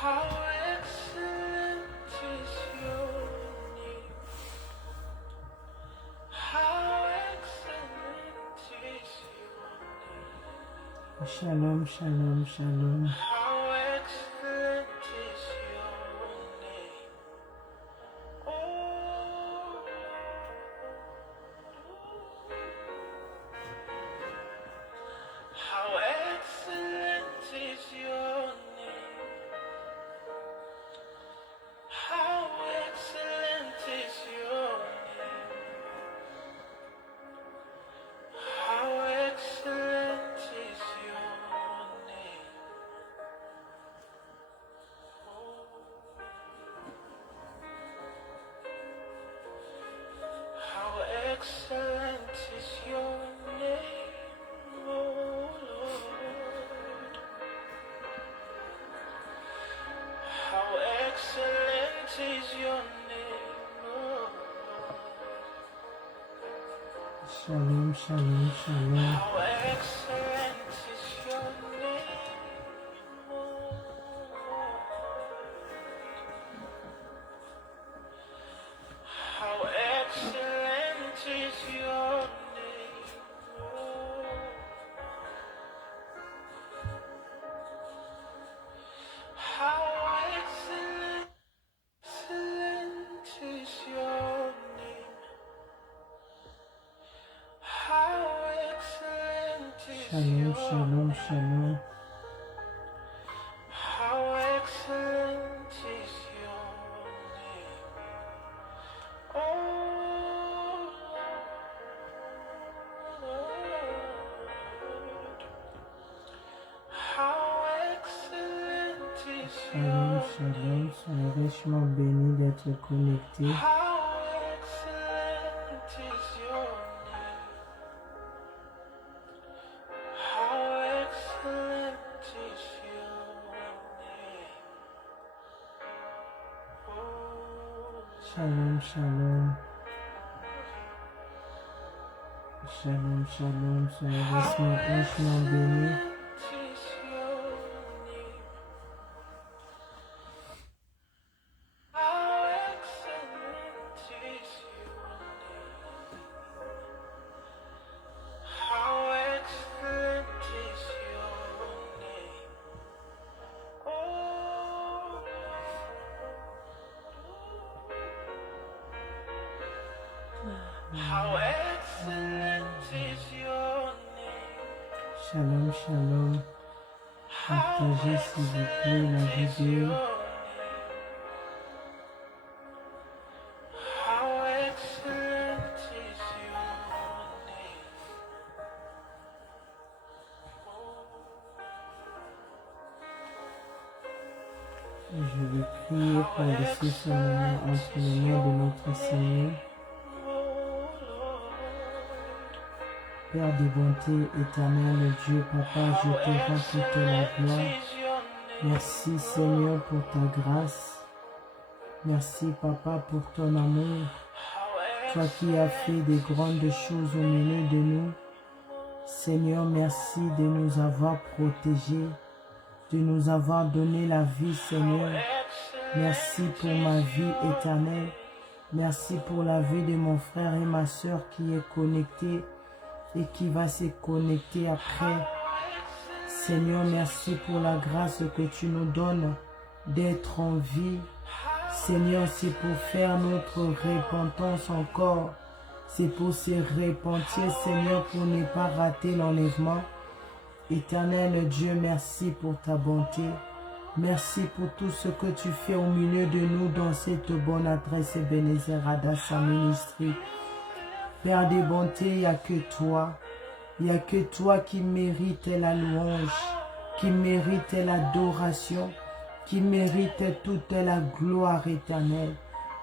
How excellent is your name. How excellent is your name. Shalom, shalom, shalom. How excellent is your name. Oh, how excellent is your name. How excellent is your name. How excellent is your name. How excellent is your name, oh Lord. How excellent is your name, oh Lord. Shalom, shalom, shalom. How excellent is your name, oh Lord. How excellent is your name, oh. How excellent, excellent is your name. How excellent is Shalom, your shalom, shalom. How excellent is your name. Oh Lord. How excellent is Shalom, your shalom. Soyez richement bénis d'être connectés. How excellent is your name. How excellent is your name. Oh, Shalom, shalom. Shalom, shalom. Soyez richement bénis. excellent is your name. How excellent is your name. How excellent is your name. Oh, how excellent is your name. Shalom, shalom. How Partagez s'il vous plaît la excellent is vidéo. your name. How excellent is your name. Je vais prier pour laisser ce moment entre les mains de notre Seigneur. Oh Lord. Père des bontés, éternel Dieu, Papa, je te rends toute la gloire. Is your name. Merci Seigneur pour ta grâce. Merci Papa pour ton amour. How Toi qui as fait des grandes choses au milieu de nous. Seigneur, merci de nous avoir protégés, de nous avoir donné la vie, Seigneur. Merci pour ma vie éternelle. Merci pour la vie de mon frère et ma soeur qui est connecté et qui va se connecter après. Seigneur, merci pour la grâce que tu nous donnes d'être en vie. Seigneur, c'est pour faire notre repentance encore. C'est pour se repentir, Seigneur, pour ne pas rater l'enlèvement. Éternel Dieu, merci pour ta bonté. Merci pour tout ce que tu fais au milieu de nous dans cette bonne adresse Ebenezer Adassa Ministry. Père des bontés, il n'y a que toi. Il n'y a que toi qui mérites la louange, qui mérite l'adoration, qui mérite toute la gloire éternelle.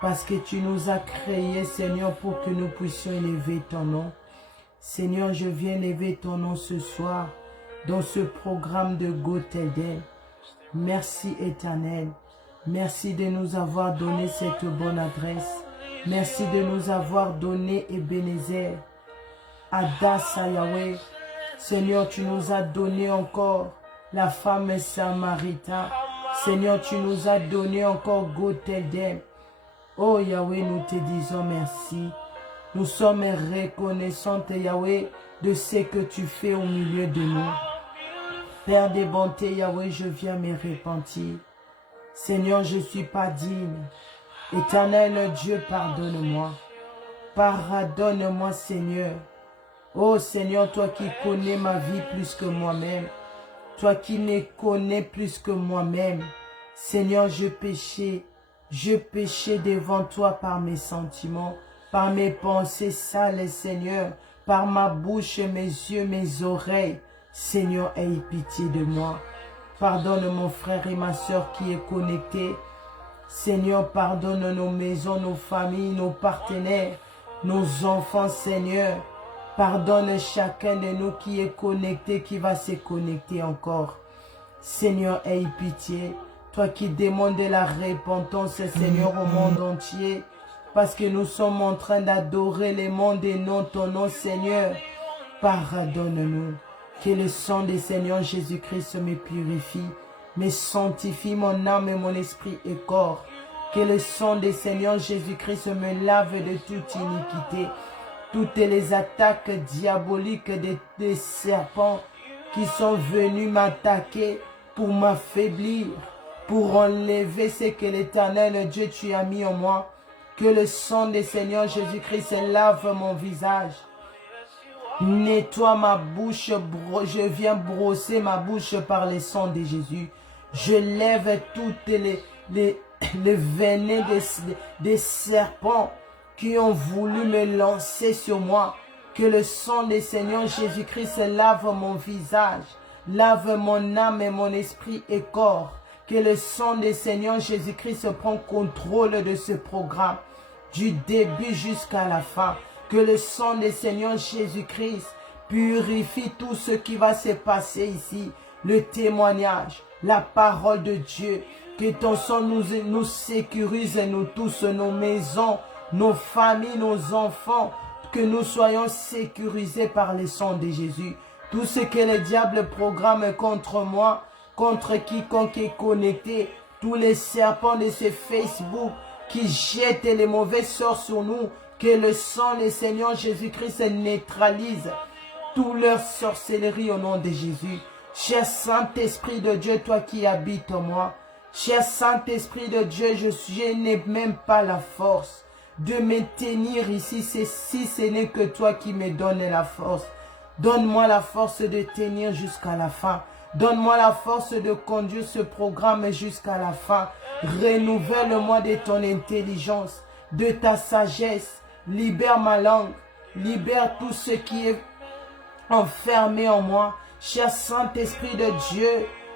Parce que tu nous as créés, Seigneur, pour que nous puissions élever ton nom. Seigneur, je viens élever ton nom ce soir dans ce programme de Gotelden. Merci éternel. Merci de nous avoir donné cette bonne adresse. Merci de nous avoir donné Ebenezer, Adassa Yahweh. Seigneur, tu nous as donné encore la femme samaritaine. Seigneur, tu nous as donné encore Goteldem. Oh Yahweh, nous te disons merci. Nous sommes reconnaissantes, Yahweh, de ce que tu fais au milieu de nous. Père des bontés, Yahweh, je viens me repentir. Seigneur, je ne suis pas digne. Éternel Dieu, pardonne-moi. Pardonne-moi, Seigneur. Oh Seigneur, toi qui connais ma vie plus que moi-même. Toi qui me connais plus que moi-même. Seigneur, je péchais devant toi par mes sentiments, par mes pensées sales, Seigneur, par ma bouche, mes yeux, mes oreilles. Seigneur, aie pitié de moi. Pardonne mon frère et ma soeur qui est connecté. Seigneur, pardonne nos maisons, nos familles, nos partenaires, nos enfants, Seigneur. Pardonne chacun de nous qui est connecté, qui va se connecter encore. Seigneur, aie pitié. Toi qui demandes la repentance, Seigneur, au monde entier. Parce que nous sommes en train d'adorer le monde et non ton nom, Seigneur. Pardonne-nous. Que le sang du Seigneur Jésus-Christ me purifie, me sanctifie mon âme et mon esprit et corps. Que le sang du Seigneur Jésus-Christ me lave de toute iniquité. Toutes les attaques diaboliques des serpents qui sont venus m'attaquer pour m'affaiblir, pour enlever ce que l'Éternel Dieu tu as mis en moi. Que le sang du Seigneur Jésus-Christ lave mon visage. Nettoie ma bouche, je viens brosser ma bouche par le sang de Jésus. Je lève toutes les venins des serpents qui ont voulu me lancer sur moi. Que le sang du Seigneur Jésus-Christ lave mon visage, lave mon âme et mon esprit et corps. Que le sang du Seigneur Jésus-Christ prenne contrôle de ce programme, du début jusqu'à la fin. Que le sang du Seigneur Jésus-Christ purifie tout ce qui va se passer ici. Le témoignage, la parole de Dieu. Que ton sang nous sécurise, nous tous, nos maisons, nos familles, nos enfants. Que nous soyons sécurisés par le sang de Jésus. Tout ce que le diable programme contre moi, contre quiconque est connecté, tous les serpents de ces Facebook qui jettent les mauvais sorts sur nous, que le sang du Seigneur Jésus-Christ neutralise toute leur sorcellerie au nom de Jésus. Cher Saint-Esprit de Dieu, toi qui habites en moi, cher Saint-Esprit de Dieu, je n'ai même pas la force de me tenir ici, si ce n'est que toi qui me donnes la force. Donne-moi la force de tenir jusqu'à la fin. Donne-moi la force de conduire ce programme jusqu'à la fin. Renouvelle-moi de ton intelligence, de ta sagesse. Libère ma langue. Libère tout ce qui est enfermé en moi. Cher Saint-Esprit de Dieu,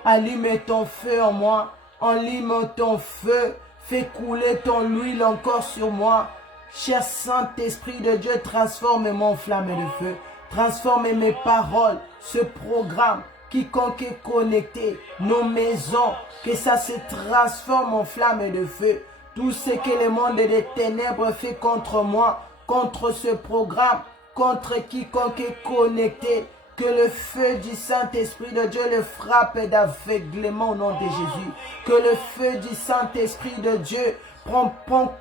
allume ton feu en moi. Allume ton feu. Fais couler ton huile encore sur moi. Cher Saint-Esprit de Dieu, transforme mon flamme de feu. Transforme mes paroles, ce programme, quiconque est connecté, nos maisons, que ça se transforme en flamme de feu. Tout ce que le monde des ténèbres fait contre moi, contre ce programme, contre quiconque est connecté, que le feu du Saint-Esprit de Dieu le frappe d'aveuglement au nom de Jésus. Que le feu du Saint-Esprit de Dieu prend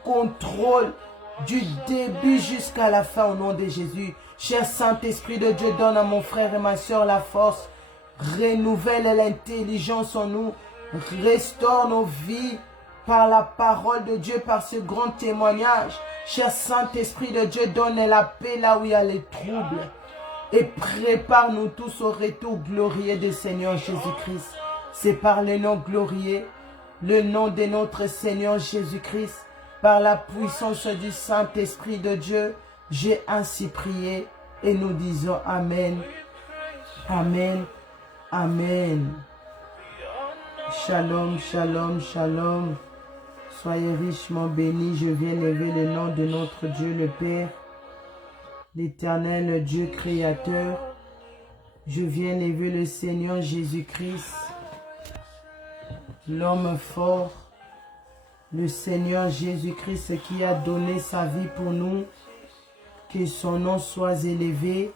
contrôle du début jusqu'à la fin au nom de Jésus. Cher Saint-Esprit de Dieu, donne à mon frère et ma soeur la force. Renouvelle l'intelligence en nous. Restaure nos vies par la parole de Dieu, par ce grand témoignage. Cher Saint-Esprit de Dieu, donne la paix là où il y a les troubles. Et prépare-nous tous au retour glorieux du Seigneur Jésus-Christ. C'est par le nom glorieux, le nom de notre Seigneur Jésus-Christ, par la puissance du Saint-Esprit de Dieu, j'ai ainsi prié et nous disons Amen, Amen, Amen. Shalom, shalom, shalom. Soyez richement bénis. Je viens lever le nom de notre Dieu le Père, l'Éternel Dieu créateur. Je viens lever le Seigneur Jésus-Christ, l'homme fort, le Seigneur Jésus-Christ qui a donné sa vie pour nous. Que son nom soit élevé,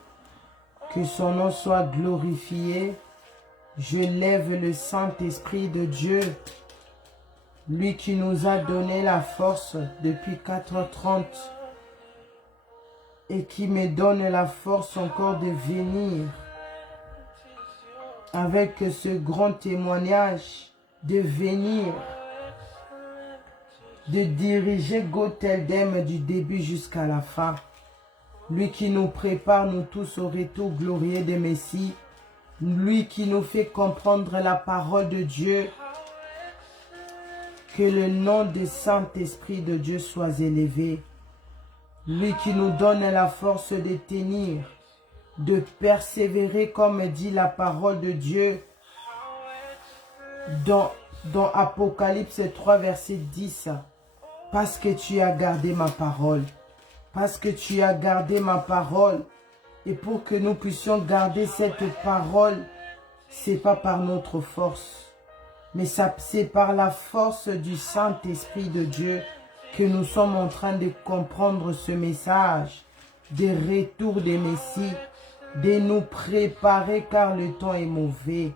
que son nom soit glorifié. Je lève le Saint-Esprit de Dieu Lui qui nous a donné la force depuis 4h30 et qui me donne la force encore de venir avec ce grand témoignage, de venir, de diriger Goteldem du début jusqu'à la fin. Lui qui nous prépare, nous tous, au retour glorieux de Messie. Lui qui nous fait comprendre la parole de Dieu. Que le nom du Saint-Esprit de Dieu soit élevé. Lui qui nous donne la force de tenir, de persévérer comme dit la parole de Dieu dans Apocalypse 3, verset 10. Parce que tu as gardé ma parole. Parce que tu as gardé ma parole. Et pour que nous puissions garder cette parole, c'est pas par notre force, mais c'est par la force du Saint-Esprit de Dieu que nous sommes en train de comprendre ce message de retour des Messies, de nous préparer car le temps est mauvais.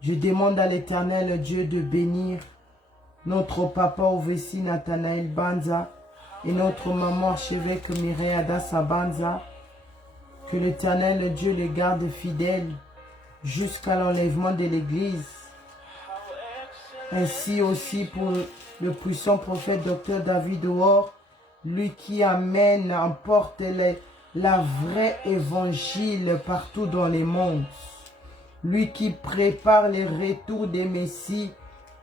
Je demande à l'Éternel Dieu de bénir notre papa Ovessi Nathanaël Banza et notre maman archevêque Mireille Adassa Banza. Que l'Éternel Dieu les garde fidèles jusqu'à l'enlèvement de l'Église. Ainsi aussi pour le puissant prophète Dr David O'Or, lui qui amène, emporte la vraie évangile partout dans les mondes. Lui qui prépare les retours des Messies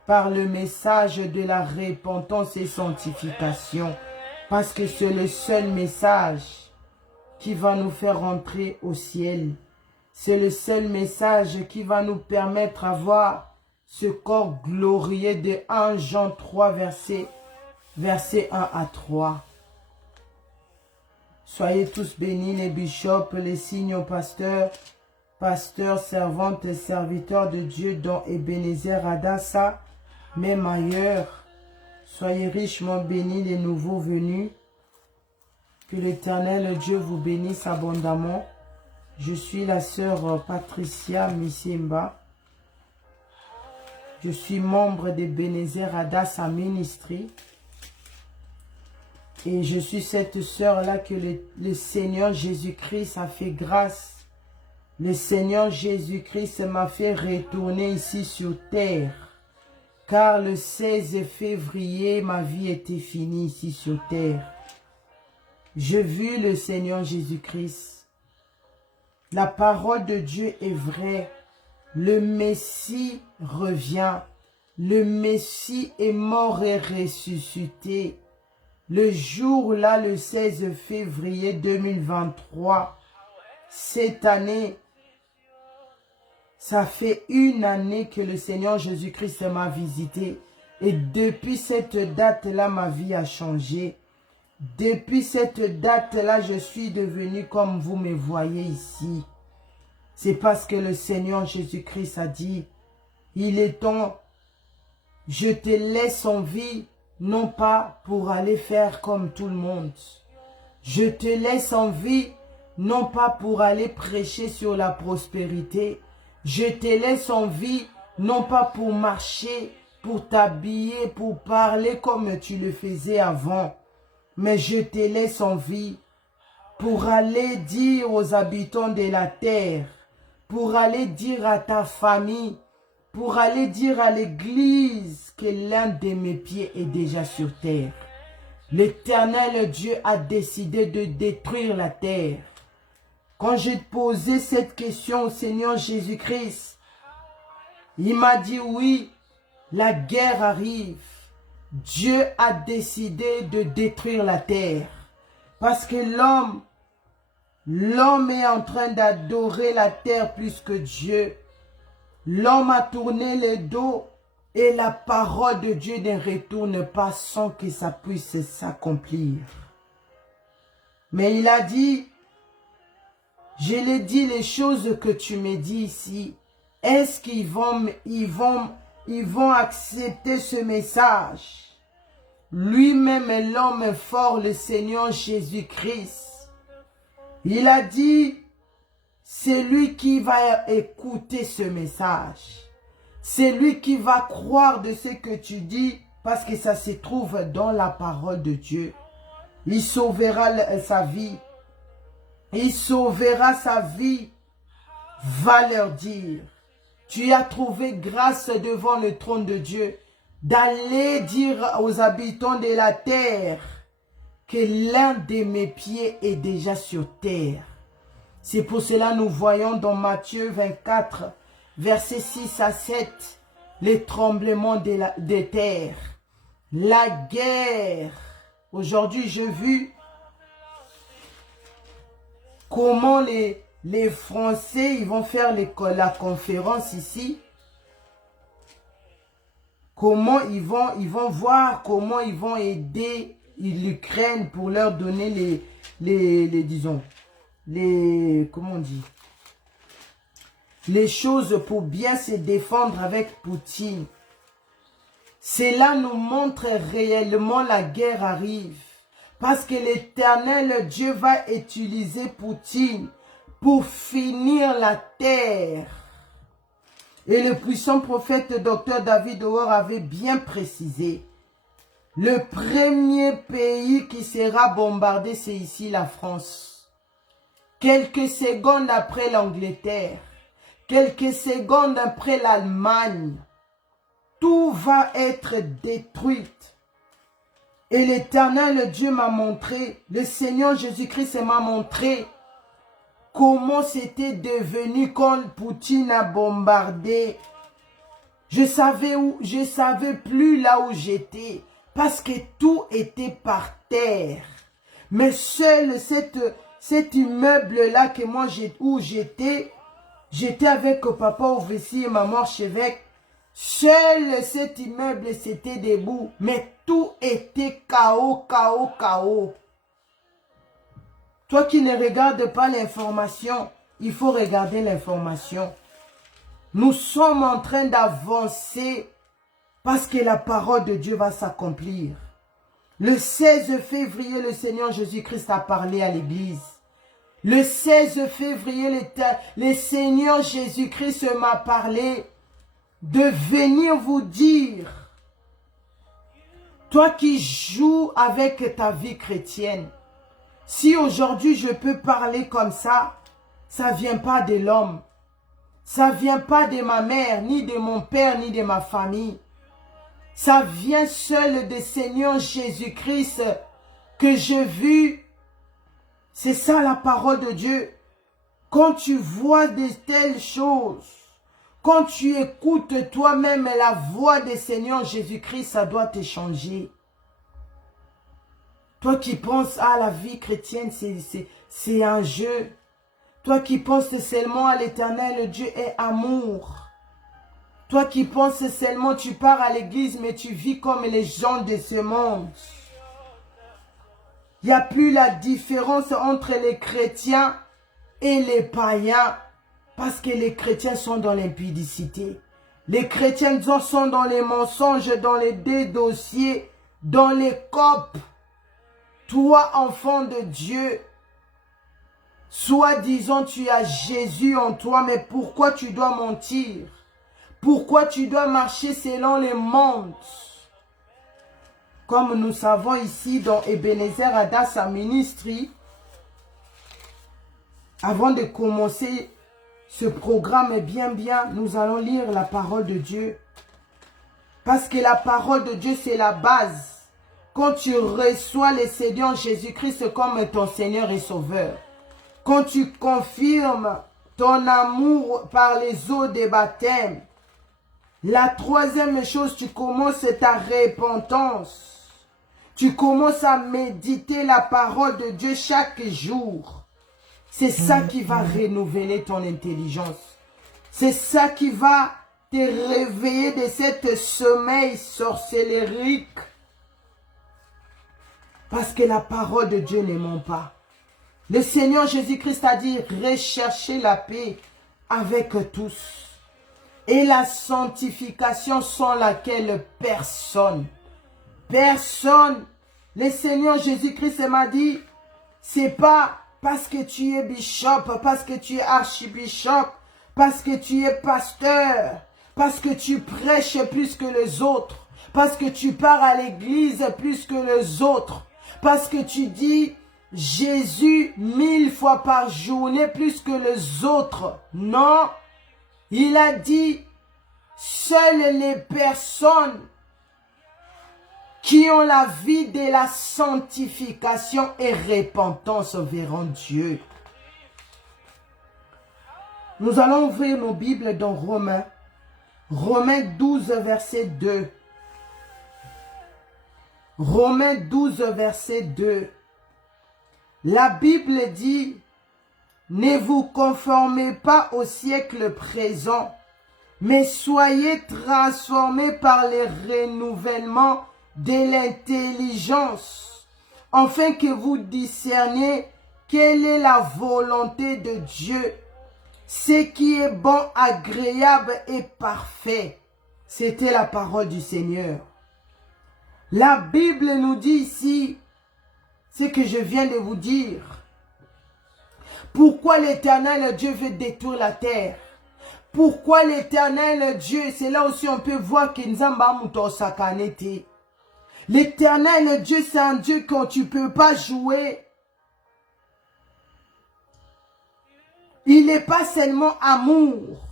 par le message de la repentance et sanctification. Parce que c'est le seul message qui va nous faire entrer au ciel. C'est le seul message qui va nous permettre d'avoir ce corps glorieux de 1 Jean 3, verset 1 à 3. Soyez tous bénis les bishops, les signes pasteurs, servantes et serviteurs de Dieu dont Ebenezer Adassa, même ailleurs. Soyez richement bénis les nouveaux venus. Que l'Éternel Dieu vous bénisse abondamment. Je suis la sœur Patricia Missimba. Je suis membre de Ebenezer Adassa Ministry. Et je suis cette sœur-là que le Seigneur Jésus-Christ a fait grâce. Le Seigneur Jésus-Christ m'a fait retourner ici sur terre. Car le 16 février, ma vie était finie ici sur terre. J'ai vu le Seigneur Jésus-Christ. La parole de Dieu est vraie. Le Messie revient. Le Messie est mort et ressuscité. Le jour-là, le 16 février 2023, cette année, ça fait 1 année que le Seigneur Jésus-Christ m'a visité. Et depuis cette date-là, ma vie a changé. Depuis cette date-là, je suis devenu comme vous me voyez ici. C'est parce que le Seigneur Jésus-Christ a dit, il est temps, je te laisse en vie, non pas pour aller faire comme tout le monde. Je te laisse en vie, non pas pour aller prêcher sur la prospérité. Je te laisse en vie, non pas pour marcher, pour t'habiller, pour parler comme tu le faisais avant. Mais je te laisse en vie pour aller dire aux habitants de la terre, pour aller dire à ta famille, pour aller dire à l'église que l'un de mes pieds est déjà sur terre. L'Éternel Dieu a décidé de détruire la terre. Quand j'ai posé cette question au Seigneur Jésus-Christ, il m'a dit oui, la guerre arrive. Dieu a décidé de détruire la terre. Parce que l'homme est en train d'adorer la terre plus que Dieu. L'homme a tourné le dos et la parole de Dieu ne retourne pas sans que ça puisse s'accomplir. Mais il a dit, je l'ai dit les choses que tu me dis ici. Est-ce qu'ils vont accepter ce message? Lui-même, l'homme fort, le Seigneur Jésus-Christ. Il a dit, c'est lui qui va écouter ce message. C'est lui qui va croire de ce que tu dis parce que ça se trouve dans la parole de Dieu. Il sauvera sa vie. Il sauvera sa vie. Va leur dire, tu as trouvé grâce devant le trône de Dieu d'aller dire aux habitants de la terre que l'un de mes pieds est déjà sur terre. C'est pour cela que nous voyons dans Matthieu 24, versets 6 à 7, les tremblements de terre, la guerre. Aujourd'hui, j'ai vu comment les Français, ils vont faire la conférence ici. Comment ils vont voir comment ils vont aider l'Ukraine pour leur donner comment on dit, les choses pour bien se défendre avec Poutine. Cela nous montre réellement la guerre arrive. Parce que l'Éternel Dieu va utiliser Poutine pour finir la terre. Et le puissant prophète Dr David Howard avait bien précisé. Le premier pays qui sera bombardé, c'est ici la France. Quelques secondes après l'Angleterre. Quelques secondes après l'Allemagne. Tout va être détruit. Et l'Éternel Dieu m'a montré, le Seigneur Jésus-Christ m'a montré comment c'était devenu quand Poutine a bombardé. Je savais plus là où j'étais parce que tout était par terre. Mais seul cet immeuble-là que moi où j'étais avec papa Ovessi et maman archevêque. Seul cet immeuble c'était debout, mais tout était chaos, chaos, chaos. Toi qui ne regardes pas l'information, il faut regarder l'information. Nous sommes en train d'avancer parce que la parole de Dieu va s'accomplir. Le 16 février, le Seigneur Jésus-Christ a parlé à l'église. Le 16 février, le Seigneur Jésus-Christ m'a parlé de venir vous dire, toi qui joues avec ta vie chrétienne, si aujourd'hui je peux parler comme ça ne vient pas de l'homme, ça ne vient pas de ma mère, ni de mon père, ni de ma famille. Ça vient seul du Seigneur Jésus-Christ que j'ai vu. C'est ça la parole de Dieu. Quand tu vois de telles choses, quand tu écoutes toi-même la voix du Seigneur Jésus-Christ, ça doit te changer. Toi qui penses, la vie chrétienne, c'est un jeu. Toi qui penses seulement à l'Éternel, Dieu est amour. Toi qui penses seulement, tu pars à l'église, mais tu vis comme les gens de ce monde. Il n'y a plus la différence entre les chrétiens et les païens. Parce que les chrétiens sont dans l'impudicité. Les chrétiens sont dans les mensonges, dans les dossiers, dans les copes. Toi, enfant de Dieu, soi-disant tu as Jésus en toi, mais pourquoi tu dois mentir? Pourquoi tu dois marcher selon les mondes? Comme nous savons ici dans Ebenezer Adassa Ministry, avant de commencer ce programme est bien, nous allons lire la parole de Dieu. Parce que la parole de Dieu, c'est la base. Quand tu reçois le Seigneur Jésus-Christ comme ton Seigneur et Sauveur. Quand tu confirmes ton amour par les eaux des baptêmes. La troisième chose, tu commences ta repentance. Tu commences à méditer la parole de Dieu chaque jour. C'est ça qui va renouveler ton intelligence. C'est ça qui va te réveiller de cet sommeil sorcellérique. Parce que la parole de Dieu ne ment pas. Le Seigneur Jésus-Christ a dit, recherchez la paix avec tous. Et la sanctification sans laquelle personne, le Seigneur Jésus-Christ m'a dit, c'est pas parce que tu es bishop, parce que tu es archibishop, parce que tu es pasteur, parce que tu prêches plus que les autres, parce que tu pars à l'église plus que les autres, parce que tu dis Jésus 1000 fois par journée plus que les autres. Non, il a dit, seules les personnes qui ont la vie de la sanctification et repentance verront Dieu. Nous allons ouvrir nos Bibles dans Romains. Romains 12, verset 2. Romains 12, verset 2. La Bible dit, ne vous conformez pas au siècle présent, mais soyez transformés par le renouvellement de l'intelligence, afin que vous discerniez quelle est la volonté de Dieu, ce qui est bon, agréable et parfait. C'était la parole du Seigneur. La Bible nous dit ici, ce que je viens de vous dire. Pourquoi l'Éternel Dieu veut détruire la terre? Pourquoi l'Éternel Dieu, c'est là aussi on peut voir que Nzamba Muto Sakanete. L'Éternel Dieu, c'est un Dieu quand tu ne peux pas jouer. Il n'est pas seulement amour.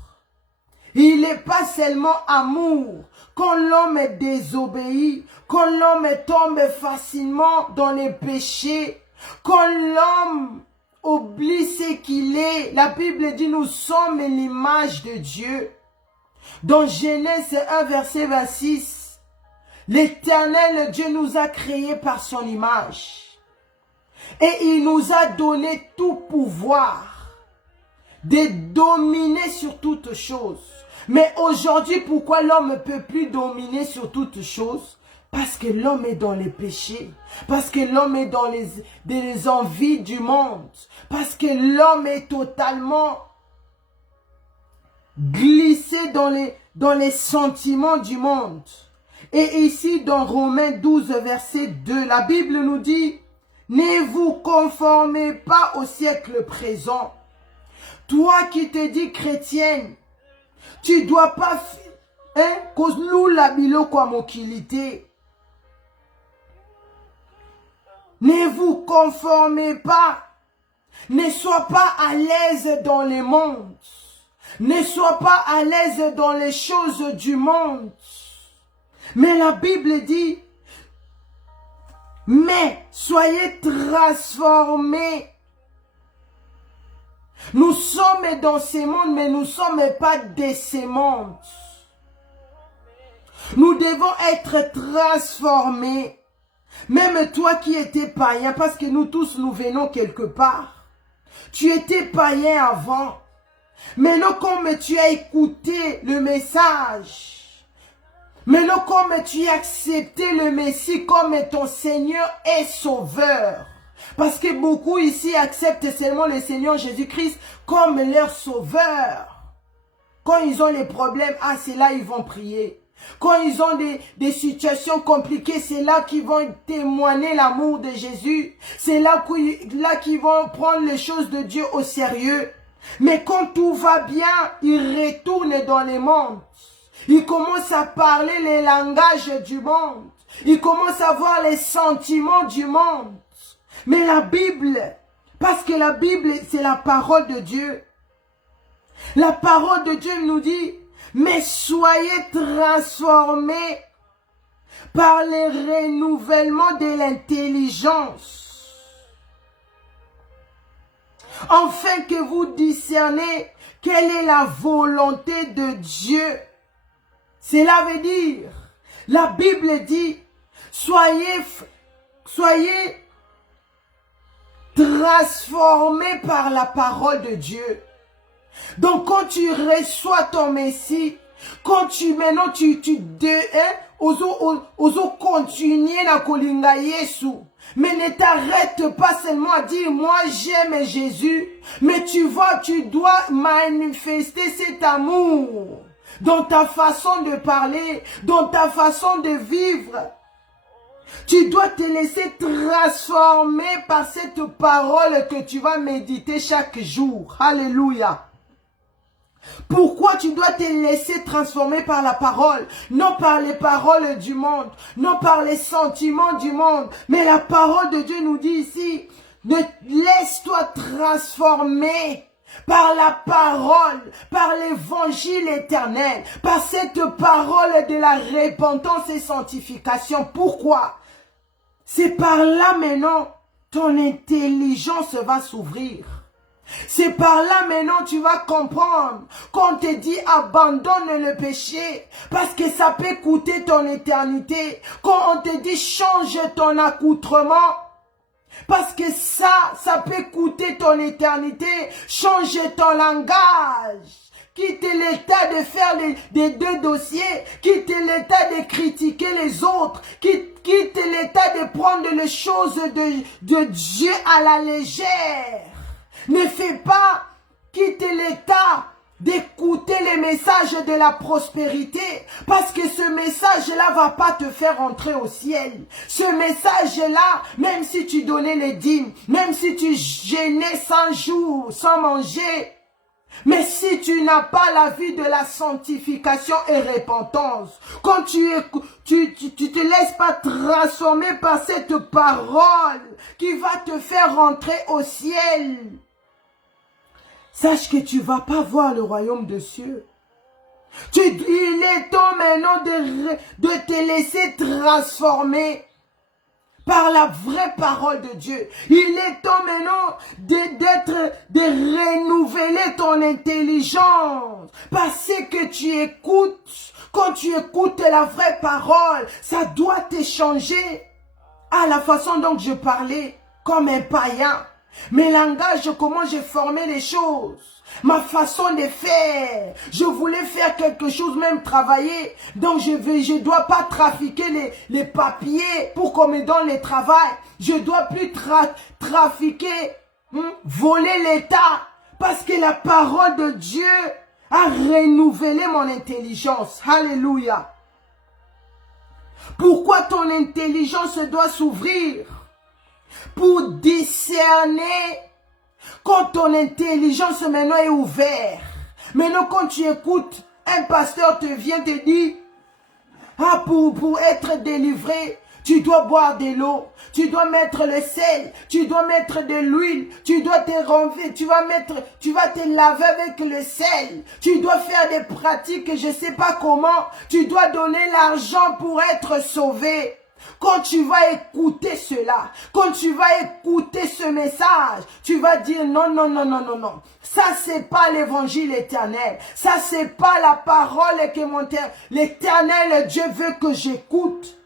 Il n'est pas seulement amour. Quand l'homme désobéit, quand l'homme tombe facilement dans les péchés, quand l'homme oublie ce qu'il est, la Bible dit nous sommes l'image de Dieu. Dans Genèse 1, verset 26, l'Éternel Dieu nous a créés par son image. Et il nous a donné tout pouvoir de dominer sur toutes choses. Mais aujourd'hui, pourquoi l'homme ne peut plus dominer sur toutes choses? Parce que l'homme est dans les péchés. Parce que l'homme est dans les envies du monde. Parce que l'homme est totalement glissé dans les sentiments du monde. Et ici, dans Romains 12, verset 2, la Bible nous dit, ne vous conformez pas au siècle présent. Toi qui te dis chrétienne, tu dois pas, cause nous la bilo kwa mokilité. Ne vous conformez pas. Ne sois pas à l'aise dans le monde. Ne sois pas à l'aise dans les choses du monde. Mais la Bible dit, mais soyez transformés. Nous sommes dans ce monde, mais nous ne sommes pas de ce monde. Nous devons être transformés. Même toi qui étais païen, parce que nous tous nous venons quelque part. Tu étais païen avant. Maintenant, comme tu as écouté le message, maintenant, comme tu as accepté le Messie comme ton Seigneur et Sauveur, parce que beaucoup ici acceptent seulement le Seigneur Jésus-Christ comme leur Sauveur. Quand ils ont les problèmes, c'est là ils vont prier. Quand ils ont des situations compliquées, c'est là qu'ils vont témoigner l'amour de Jésus. C'est là qu'ils vont prendre les choses de Dieu au sérieux. Mais quand tout va bien, ils retournent dans le monde. Ils commencent à parler les langages du monde. Ils commencent à voir les sentiments du monde. Mais la Bible, parce que la Bible, c'est la parole de Dieu. La parole de Dieu nous dit, mais soyez transformés par le renouvellement de l'intelligence, afin que vous discerniez quelle est la volonté de Dieu. Cela veut dire, la Bible dit, soyez transformés par la parole de Dieu. Donc quand tu reçois ton Messie, quand maintenant tu oso continuer na kolinga Yesu, mais ne t'arrête pas seulement à dire moi j'aime Jésus, mais tu dois manifester cet amour dans ta façon de parler, dans ta façon de vivre. Tu dois te laisser transformer par cette parole que tu vas méditer chaque jour. Alléluia. Pourquoi tu dois te laisser transformer par la parole? Non par les paroles du monde, non par les sentiments du monde, mais la parole de Dieu nous dit ici, laisse-toi transformer par la parole, par l'évangile éternel, par cette parole de la repentance et sanctification. Pourquoi? C'est par là maintenant ton intelligence va s'ouvrir. C'est par là maintenant tu vas comprendre qu'on te dit abandonne le péché parce que ça peut coûter ton éternité. Quand on te dit change ton accoutrement parce que ça peut coûter ton éternité. Change ton langage. Quitte l'état de faire des deux dossiers. Quitte l'état de critiquer les autres. Quitte l'état de prendre les choses de Dieu à la légère. Ne fais pas, quitte l'état d'écouter les messages de la prospérité, parce que ce message-là va pas te faire entrer au ciel. Ce message-là, même si tu donnais les dîmes, même si tu jeûnais 100 jours sans manger, mais si tu n'as pas la vie de la sanctification et repentance, quand tu te laisses pas transformer par cette parole qui va te faire rentrer au ciel, sache que tu vas pas voir le royaume de cieux. Il est temps maintenant de te laisser transformer par la vraie parole de Dieu. Il est temps maintenant de renouveler ton intelligence. Parce que tu écoutes, quand tu écoutes la vraie parole, ça doit te changer. À la façon dont je parlais, comme un païen. Mes langages, comment j'ai formé les choses. Ma façon de faire. Je voulais faire quelque chose, même travailler. Donc je dois pas trafiquer les papiers pour qu'on me donne le travail. Je dois plus trafiquer, voler l'État. Parce que la parole de Dieu a renouvelé mon intelligence. Alléluia. Pourquoi ton intelligence doit s'ouvrir? Pour discerner quand ton intelligence maintenant est ouverte. Maintenant quand tu écoutes, un pasteur te vient te dire, ah, pour être délivré, tu dois boire de l'eau, tu dois mettre le sel, tu dois mettre de l'huile, tu dois te renver, tu vas te laver avec le sel, tu dois faire des pratiques, je sais pas comment, tu dois donner l'argent pour être sauvé. Quand tu vas écouter cela, quand tu vas écouter ce message, tu vas dire non, non, non, non, non, non. Ça, c'est pas l'évangile éternel. Ça, c'est pas la parole que l'éternel Dieu veut que j'écoute.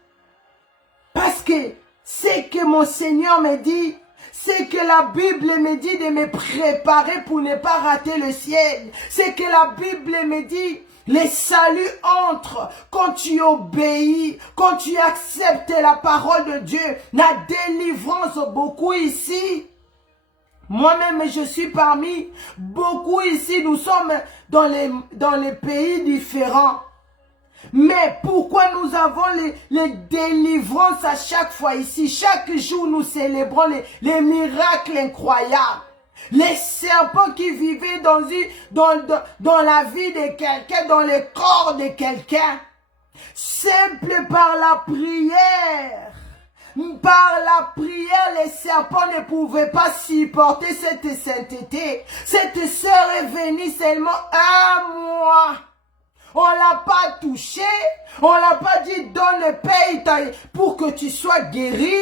Parce que c'est que mon Seigneur me dit, c'est que la Bible me dit de me préparer pour ne pas rater le ciel. C'est que la Bible me dit, les saluts entrent quand tu obéis, quand tu acceptes la parole de Dieu. La délivrance, beaucoup ici. Moi-même, je suis parmi beaucoup ici. Nous sommes dans les pays différents. Mais pourquoi nous avons les délivrances à chaque fois ici? Chaque jour, nous célébrons les miracles incroyables. Les serpents qui vivaient dans la vie de quelqu'un, dans le corps de quelqu'un. Simple par la prière. Par la prière, les serpents ne pouvaient pas supporter cette sainteté. Cette sœur est venue seulement un mois. On l'a pas touché. On l'a pas dit donne le paye pour que tu sois guéri.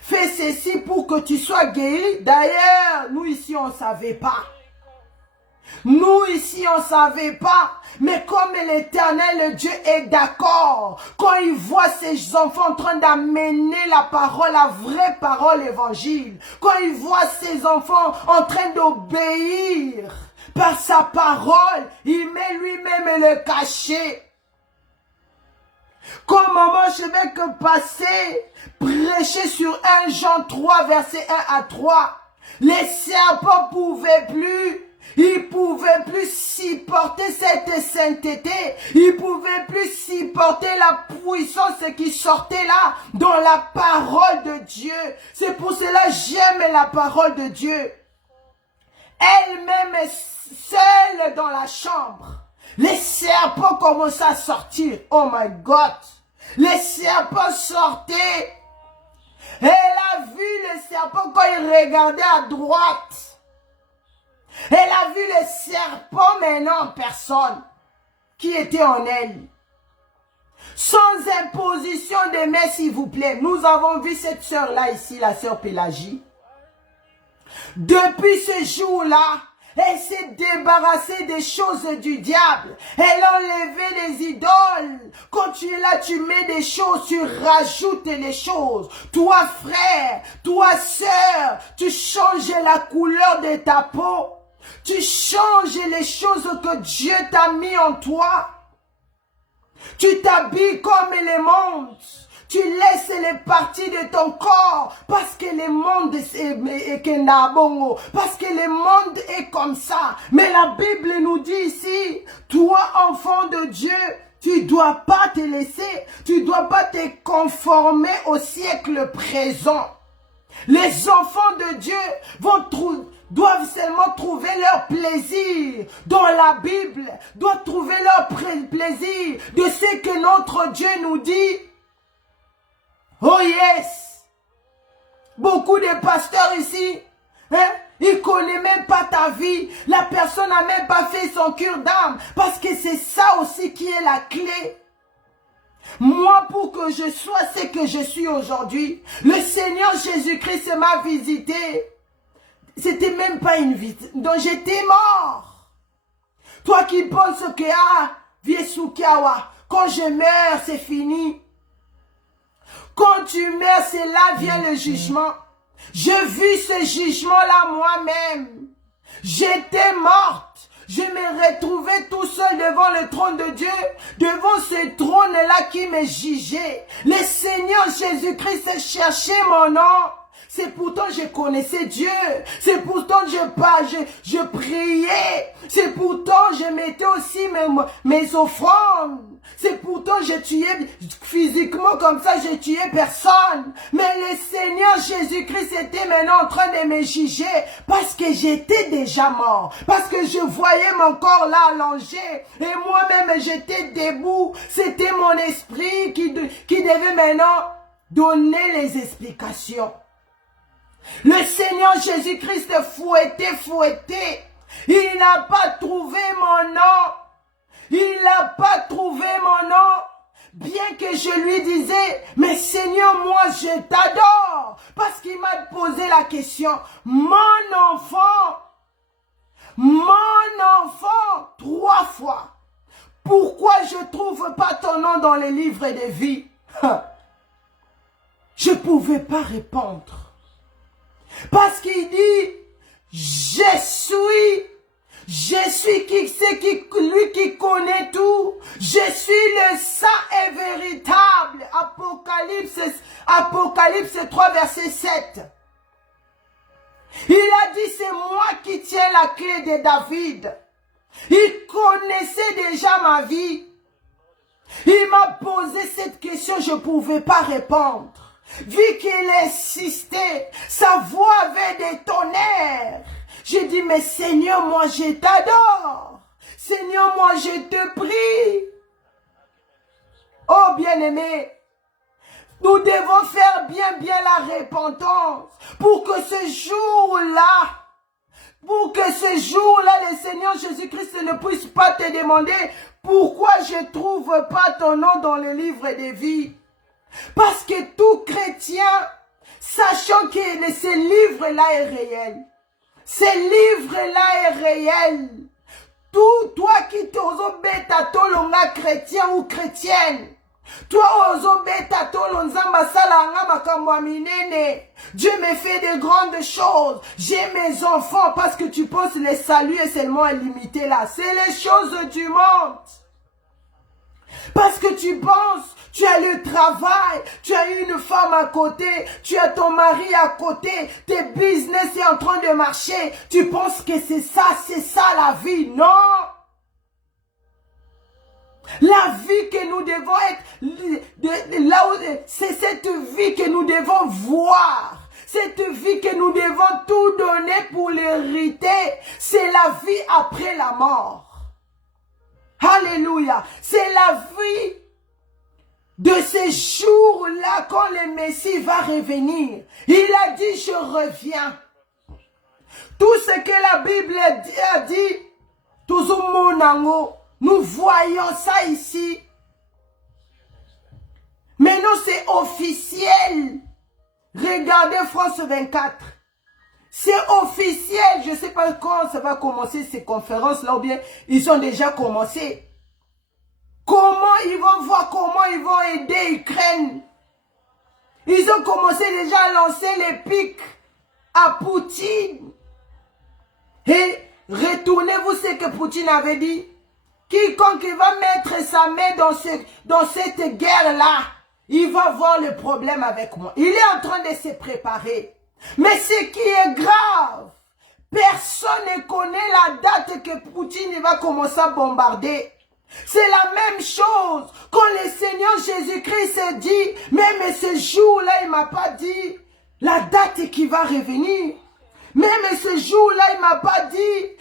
Fais ceci pour que tu sois guéri. D'ailleurs, nous ici, on ne savait pas. Nous ici, on ne savait pas. Mais comme l'Éternel Dieu est d'accord, quand il voit ses enfants en train d'amener la parole, la vraie parole évangile, quand il voit ses enfants en train d'obéir par sa parole, il met lui-même le cachet. Comme maman, je vais que passer, prêcher sur 1 Jean 3, verset 1 à 3. Les serpents pouvaient plus. Ils pouvaient plus supporter cette sainteté. Ils pouvaient plus supporter la puissance qui sortait là dans la parole de Dieu. C'est pour cela que j'aime la parole de Dieu. elle-même seule dans la chambre. Les serpents commençaient à sortir. Oh my God. Les serpents sortaient. Elle a vu le serpent quand il regardait à droite. Elle a vu le serpent maintenant en personne qui était en elle. Sans imposition de main, s'il vous plaît. Nous avons vu cette sœur-là ici, la sœur Pélagie. Depuis ce jour-là, elle s'est débarrassée des choses du diable. Elle a enlevé les idoles. Quand tu es là, tu mets des choses, tu rajoutes les choses. Toi, frère, toi, sœur, tu changes la couleur de ta peau. Tu changes les choses que Dieu t'a mis en toi. Tu t'habilles comme le monde. Tu laisses les parties de ton corps parce que le monde est parce que le monde est comme ça. Mais la Bible nous dit ici, toi enfant de Dieu, tu ne dois pas te laisser, tu ne dois pas te conformer au siècle présent. Les enfants de Dieu doivent seulement trouver leur plaisir dans la Bible, doivent trouver leur plaisir de ce que notre Dieu nous dit. Oh yes! Beaucoup de pasteurs ici, hein, ils ne connaissent même pas ta vie. La personne n'a même pas fait son cure d'âme. Parce que c'est ça aussi qui est la clé. Moi, pour que je sois ce que je suis aujourd'hui, le Seigneur Jésus-Christ m'a visité. C'était même pas une visite. Donc j'étais mort. Toi qui penses que, Viesukiawa, quand je meurs, c'est fini. Quand tu meurs, c'est là vient le jugement. J'ai vu ce jugement-là moi-même. J'étais morte. Je me retrouvais tout seul devant le trône de Dieu, devant ce trône-là qui me jugeait. Le Seigneur Jésus-Christ cherchait mon nom. C'est pourtant je connaissais Dieu. C'est pourtant je priais. C'est pourtant je mettais aussi mes offrandes. C'est pourtant je tuais physiquement comme ça, je tuais personne. Mais le Seigneur Jésus-Christ était maintenant en train de me juger parce que j'étais déjà mort. Parce que je voyais mon corps là allongé et moi-même j'étais debout. C'était mon esprit qui devait maintenant donner les explications. Le Seigneur Jésus-Christ fouetté. Il n'a pas trouvé mon nom. Il n'a pas trouvé mon nom. Bien que je lui disais, mais Seigneur, moi je t'adore. Parce qu'il m'a posé la question, mon enfant, 3 fois. Pourquoi je ne trouve pas ton nom dans les livres de vie? Je ne pouvais pas répondre. Parce qu'il dit, je suis lui qui connaît tout. Je suis le saint et véritable. Apocalypse 3, verset 7. Il a dit, c'est moi qui tiens la clé de David. Il connaissait déjà ma vie. Il m'a posé cette question, je ne pouvais pas répondre. Vu qu'il insistait, sa voix avait des tonnerres. J'ai dit, mais Seigneur, moi je t'adore. Seigneur, moi je te prie. Oh bien-aimé, nous devons faire bien la repentance pour que ce jour-là, le Seigneur Jésus-Christ ne puisse pas te demander pourquoi je ne trouve pas ton nom dans le livre de vie. Parce que tout chrétien, sachant que ce livre-là est réel, ce livre-là est réel. Tout toi qui t'ozobeta tolonga chrétien ou chrétienne, toi ozobeta tolonzamba salanga makamwa minene. Dieu me fait de grandes choses. J'ai mes enfants parce que tu penses le salut est seulement limité là. C'est les choses du monde. Parce que tu penses, tu as le travail, tu as une femme à côté, tu as ton mari à côté, tes business est en train de marcher. Tu penses que c'est ça la vie. Non! La vie que nous devons être, c'est cette vie que nous devons voir. cette vie que nous devons tout donner pour l'hériter, c'est la vie après la mort. Alléluia. C'est la vie de ces jours-là quand le Messie va revenir. Il a dit, je reviens. Tout ce que la Bible a dit, nous voyons ça ici. Maintenant, c'est officiel. Regardez France 24. C'est officiel. Je ne sais pas quand ça va commencer ces conférences-là, ou bien ils ont déjà commencé. Comment ils vont voir, comment ils vont aider l'Ukraine. Ils ont commencé déjà à lancer les pics à Poutine. Et retournez-vous ce que Poutine avait dit. Quiconque va mettre sa main dans cette guerre-là, il va voir le problème avec moi. Il est en train de se préparer. Mais ce qui est grave, personne ne connaît la date que Poutine va commencer à bombarder. C'est la même chose quand le Seigneur Jésus-Christ s'est dit, même ce jour-là, il ne m'a pas dit la date qui va revenir. Même ce jour-là, il ne m'a pas dit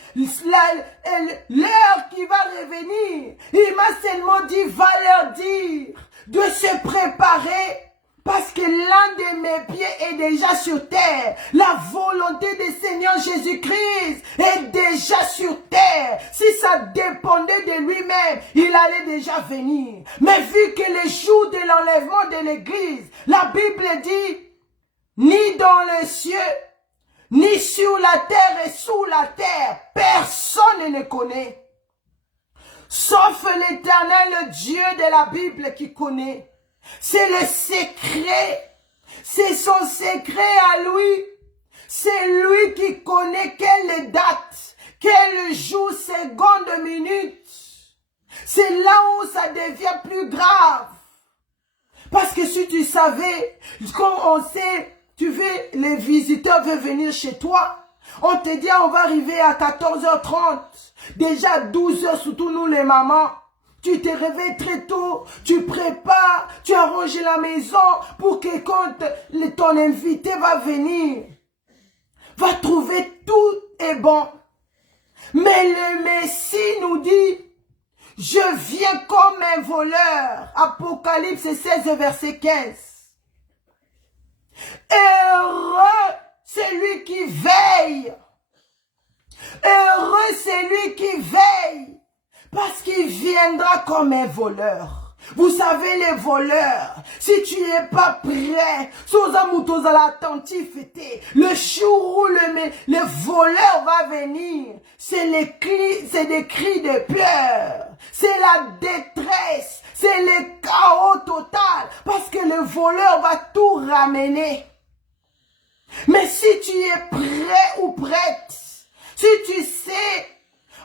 l'heure qui va revenir. Il m'a seulement dit, va leur dire de se préparer. Parce que l'un de mes pieds est déjà sur terre. La volonté du Seigneur Jésus-Christ est déjà sur terre. Si ça dépendait de lui-même, il allait déjà venir. Mais vu que le jour de l'enlèvement de l'Église, la Bible dit, ni dans les cieux, ni sur la terre et sous la terre, personne ne connaît. Sauf l'Éternel, le Dieu de la Bible qui connaît. C'est le secret. C'est son secret à lui. C'est lui qui connaît quelle date, quel jour, seconde, minute. C'est là où ça devient plus grave. Parce que si tu savais, quand on sait, tu veux, les visiteurs veulent venir chez toi, on te dit on va arriver à 14h30. Déjà 12h, surtout nous les mamans. Tu te réveilles très tôt, tu prépares, tu arranges la maison pour que quand ton invité va venir, va trouver tout est bon. Mais le Messie nous dit, je viens comme un voleur. Apocalypse 16, verset 15. Heureux celui qui veille. Heureux celui qui veille. Parce qu'il viendra comme un voleur. Vous savez les voleurs, si tu n'es pas prêt, le jour où le voleur va venir, c'est des cris de pleurs, c'est la détresse, c'est le chaos total, parce que le voleur va tout ramener. Mais si tu es prêt ou prête, si tu sais,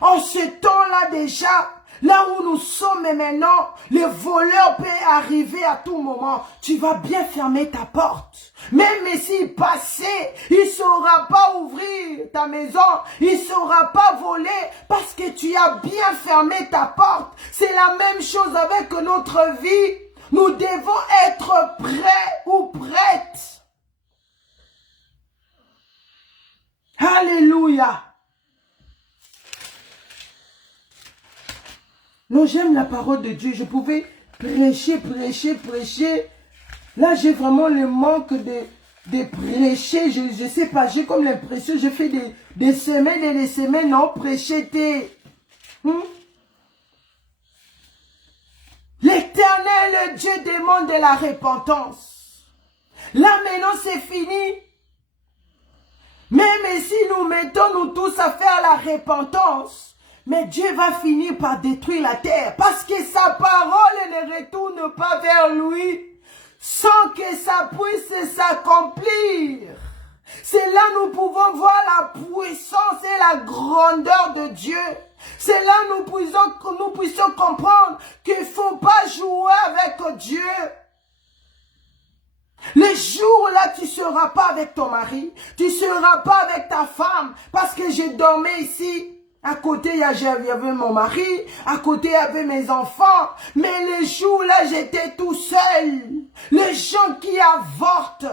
en ce temps-là déjà, là où nous sommes maintenant, le voleur peut arriver à tout moment. Tu vas bien fermer ta porte. Même s'il passait, il ne saura pas ouvrir ta maison. Il ne saura pas voler parce que tu as bien fermé ta porte. C'est la même chose avec notre vie. Nous devons être prêts ou prêtes. Alléluia. Non, j'aime la parole de Dieu. Je pouvais prêcher. Là, j'ai vraiment le manque de prêcher. Je sais pas, j'ai comme l'impression, j'ai fait des semaines et des semaines, non, prêcher. L'Éternel, Dieu demande de la repentance. Là, maintenant, c'est fini. Même si nous mettons nous tous à faire la repentance, mais Dieu va finir par détruire la terre. Parce que sa parole ne retourne pas vers lui sans que ça puisse s'accomplir. C'est là nous pouvons voir la puissance et la grandeur de Dieu. C'est là nous puissions comprendre qu'il ne faut pas jouer avec Dieu. Le jour là, tu ne seras pas avec ton mari, tu ne seras pas avec ta femme, parce que je dormais ici. À côté, il y avait mon mari, à côté, il y avait mes enfants. Mais le jour là, j'étais tout seul. Les gens qui avortent,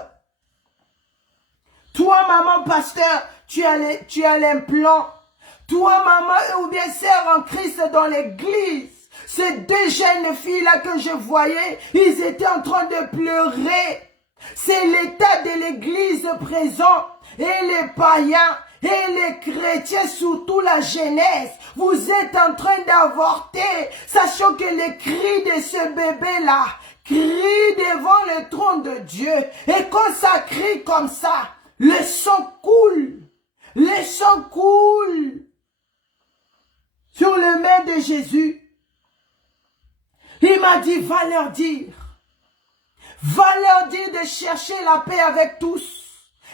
Toi, maman, pasteur, tu as l'implant. Toi, maman, ou bien sœur en Christ dans l'église. Ces deux jeunes filles-là que je voyais, ils étaient en train de pleurer. C'est l'état de l'église présent. Et les païens, et les chrétiens, surtout la jeunesse, vous êtes en train d'avorter, sachant que les cris de ce bébé-là crient devant le trône de Dieu. Et quand ça crie comme ça, le sang coule. Le sang coule sur le main de Jésus. Il m'a dit, va leur dire de chercher la paix avec tous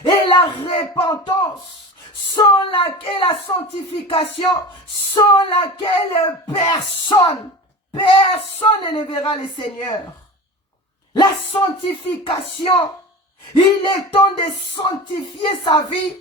et la repentance, sans laquelle la sanctification, sans laquelle personne ne verra le Seigneur. La sanctification, il est temps de sanctifier sa vie,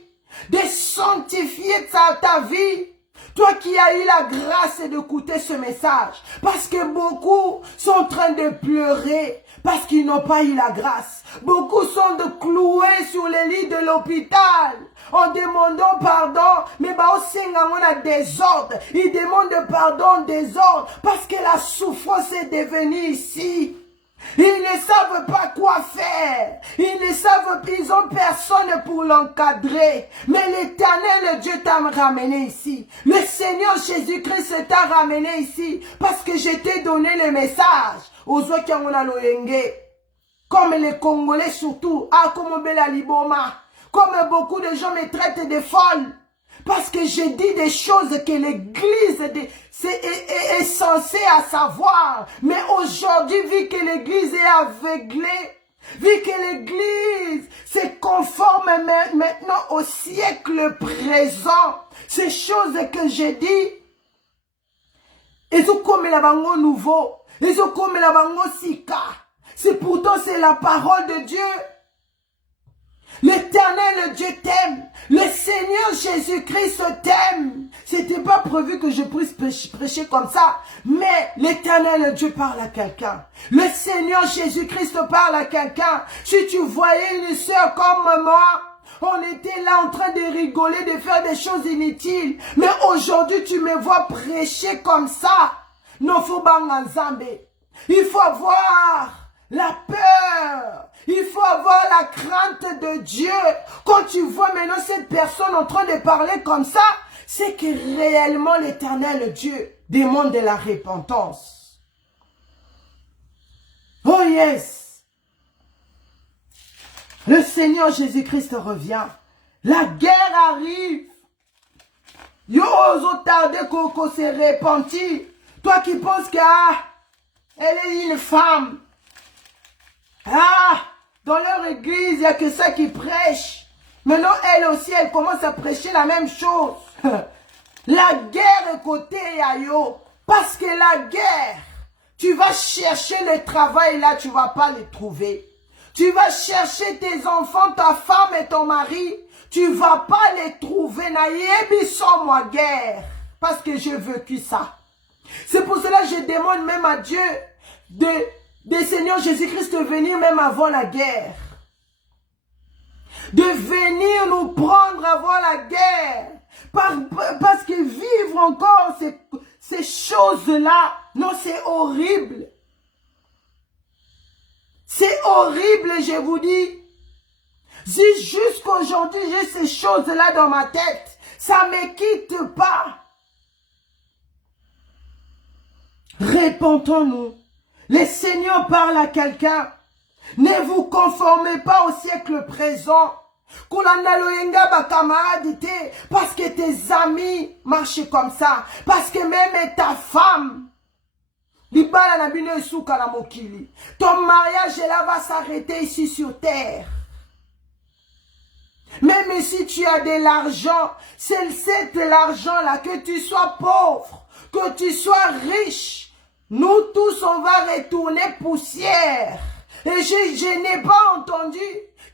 de sanctifier ta vie. Toi qui as eu la grâce d'écouter ce message, parce que beaucoup sont en train de pleurer, parce qu'ils n'ont pas eu la grâce. Beaucoup sont de cloués sur les lits de l'hôpital, en demandant pardon, mais on a désordre. Ils demandent pardon, désordre, parce que la souffrance est devenue ici. Ils ne savent pas quoi faire. Ils ont personne pour l'encadrer. Mais l'Éternel Dieu t'a ramené ici. Le Seigneur Jésus-Christ t'a ramené ici. Parce que je t'ai donné le message. Aux autres qui ont comme les Congolais surtout. Comme Bela Liboma. Comme beaucoup de gens me traitent de folle. Parce que je dis des choses que l'église est censée à savoir. Mais aujourd'hui, vu que l'église est aveuglée, vu que l'église se conforme maintenant au siècle présent, ces choses que je dis, ils ont comme la bango nouveau, ils ont comme la bango sika. C'est pourtant c'est la parole de Dieu. L'Éternel Dieu t'aime. Le Seigneur Jésus-Christ t'aime. C'était pas prévu que je puisse prêcher comme ça. Mais l'Éternel Dieu parle à quelqu'un. Le Seigneur Jésus-Christ parle à quelqu'un. Si tu voyais une sœur comme moi, on était là en train de rigoler, de faire des choses inutiles. Mais aujourd'hui, tu me vois prêcher comme ça. Non, faut banga Nzambe. Il faut avoir la peur. Il faut avoir la crainte de Dieu. Quand tu vois maintenant cette personne en train de parler comme ça, c'est que réellement l'Éternel Dieu demande de la repentance. Oh yes! Le Seigneur Jésus-Christ revient. La guerre arrive. Yo, oso tarder qu'on se repentit. Toi qui penses qu'elle est une femme. Dans leur église, il n'y a que ça qui prêche. Maintenant, elle aussi, elle commence à prêcher la même chose. La guerre est côté Yayo. Parce que la guerre, tu vas chercher le travail là, tu ne vas pas le trouver. Tu vas chercher tes enfants, ta femme et ton mari, tu ne vas pas les trouver. Naïebi sans moi guerre. Parce que j'ai vécu ça. C'est pour cela que je demande même à Dieu de Seigneur Jésus-Christ de venir même avant la guerre. De venir nous prendre avant la guerre. Parce que vivre encore ces choses-là, non, c'est horrible. C'est horrible, je vous dis. Si jusqu'aujourd'hui j'ai ces choses-là dans ma tête, ça ne me quitte pas. Répentons-nous. Le Seigneur parle à quelqu'un. Ne vous conformez pas au siècle présent. Parce que tes amis marchent comme ça. Parce que même ta femme. Ton mariage là va s'arrêter ici sur terre. Même si tu as de l'argent, c'est l'argent là, que tu sois pauvre, que tu sois riche. Nous tous, on va retourner poussière. Et je n'ai pas entendu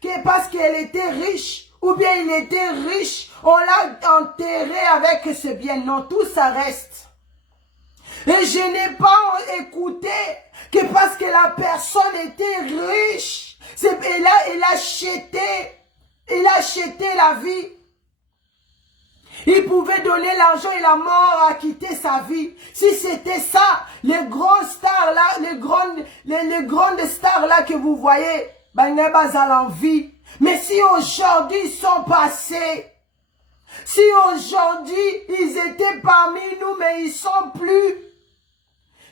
que parce qu'elle était riche, ou bien il était riche, on l'a enterré avec ce bien. Non, tout ça reste. Et je n'ai pas écouté que parce que la personne était riche, elle a acheté Il a acheté la vie. Il pouvait donner l'argent et la mort à quitter sa vie. Si c'était ça, les grands stars là, les grandes stars là que vous voyez, ben, n'est pas à l'envie. Mais si aujourd'hui ils sont passés, si aujourd'hui ils étaient parmi nous, mais ils sont plus,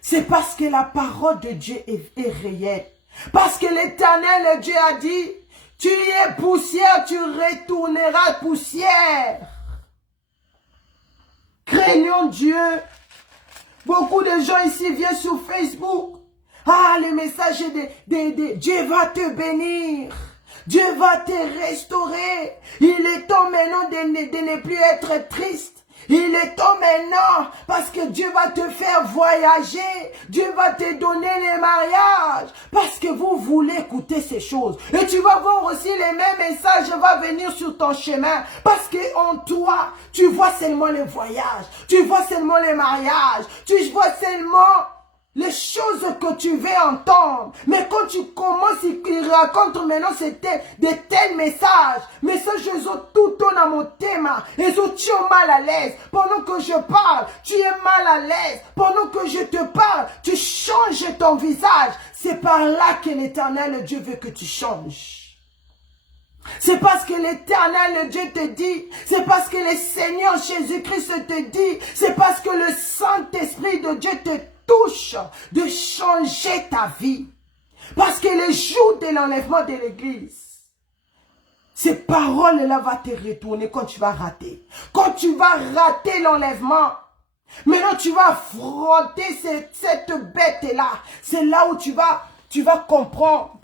c'est parce que la parole de Dieu est réelle. Parce que l'Éternel Dieu a dit, tu es poussière, tu retourneras poussière. Craignons Dieu. Beaucoup de gens ici viennent sur Facebook. Ah, le message de Dieu va te bénir. Dieu va te restaurer. Il est temps maintenant de ne plus être triste. Il est temps maintenant parce que Dieu va te faire voyager. Dieu va te donner les mariages. Parce que vous voulez écouter ces choses. Et tu vas voir aussi les mêmes messages vont venir sur ton chemin. Parce que en toi, tu vois seulement les voyages. Tu vois seulement les mariages. Tu vois seulement les choses que tu veux entendre. Mais quand tu commences, il raconte maintenant c'était de tels messages. Messages tout dans mon thème. Et tu es mal à l'aise. Pendant que je parle, tu es mal à l'aise. Pendant que je te parle, tu changes ton visage. C'est par là que l'Éternel Dieu veut que tu changes. C'est parce que l'Éternel Dieu te dit, c'est parce que le Seigneur Jésus-Christ te dit, c'est parce que le Saint-Esprit de Dieu te touche de changer ta vie. Parce que le jour de l'enlèvement de l'église, ces paroles-là vont te retourner quand tu vas rater. Quand tu vas rater l'enlèvement, maintenant tu vas affronter cette bête-là. C'est là où tu vas comprendre.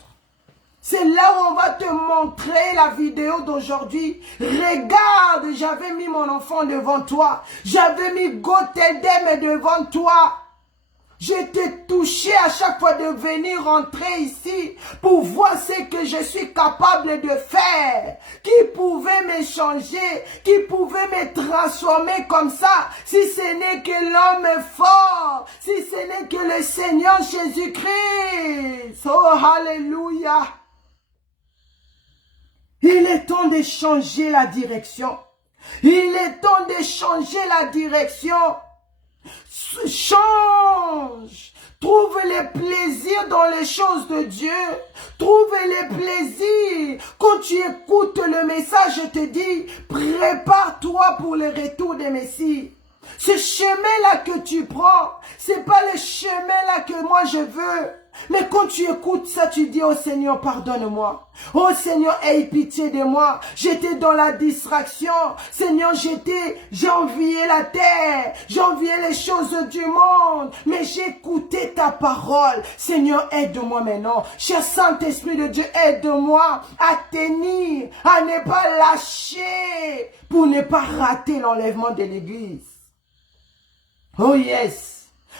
C'est là où on va te montrer la vidéo d'aujourd'hui. Regarde, j'avais mis mon enfant devant toi. J'avais mis Gothedem devant toi. Je t'ai touché à chaque fois de venir rentrer ici pour voir ce que je suis capable de faire. Qui pouvait me changer, qui pouvait me transformer comme ça, si ce n'est que l'homme fort, si ce n'est que le Seigneur Jésus-Christ. Oh, alléluia. Il est temps de changer la direction. Il est temps de changer la direction. Change. Trouve les plaisirs dans les choses de Dieu. Trouve les plaisirs. Quand tu écoutes le message, je te dis, prépare-toi pour le retour des Messies. Ce chemin-là que tu prends, c'est pas le chemin-là que moi je veux. Mais quand tu écoutes ça, tu dis, oh Seigneur, pardonne-moi. Oh Seigneur, aie pitié de moi. J'étais dans la distraction. Seigneur, j'ai envié la terre. J'ai envié les choses du monde. Mais j'ai écouté ta parole. Seigneur, aide-moi maintenant. Cher Saint-Esprit de Dieu, aide-moi à tenir, à ne pas lâcher pour ne pas rater l'enlèvement de l'église. Oh yes.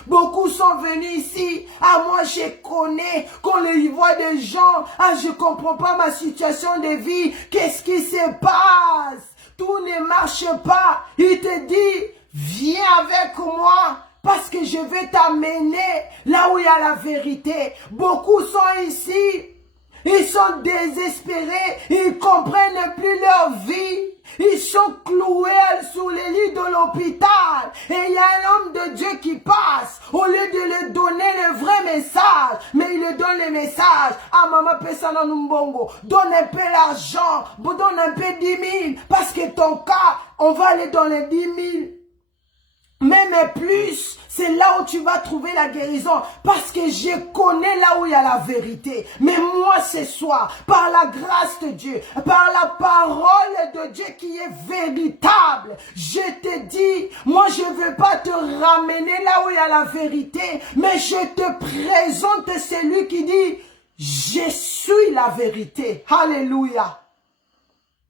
Beaucoup sont venus ici. Ah, moi, je connais. Quand ils voient des gens. Ah, je comprends pas ma situation de vie. Qu'est-ce qui se passe? Tout ne marche pas. Il te dit, viens avec moi. Parce que je vais t'amener là où il y a la vérité. Beaucoup sont ici. Ils sont désespérés. Ils comprennent plus leur vie. Ils sont cloués sous les lits de l'hôpital. Et il y a un homme de Dieu qui passe. Au lieu de lui donner le vrai message. Mais il lui donne le message. Ah, maman, pesana numbongo. Donne un peu l'argent. Donne un peu 10 000. Parce que ton cas, on va aller dans les 10 000. Même plus, c'est là où tu vas trouver la guérison. Parce que je connais là où il y a la vérité. Mais moi ce soir, par la grâce de Dieu, par la parole de Dieu qui est véritable, je te dis, moi je ne veux pas te ramener là où il y a la vérité. Mais je te présente celui qui dit, je suis la vérité. Alléluia.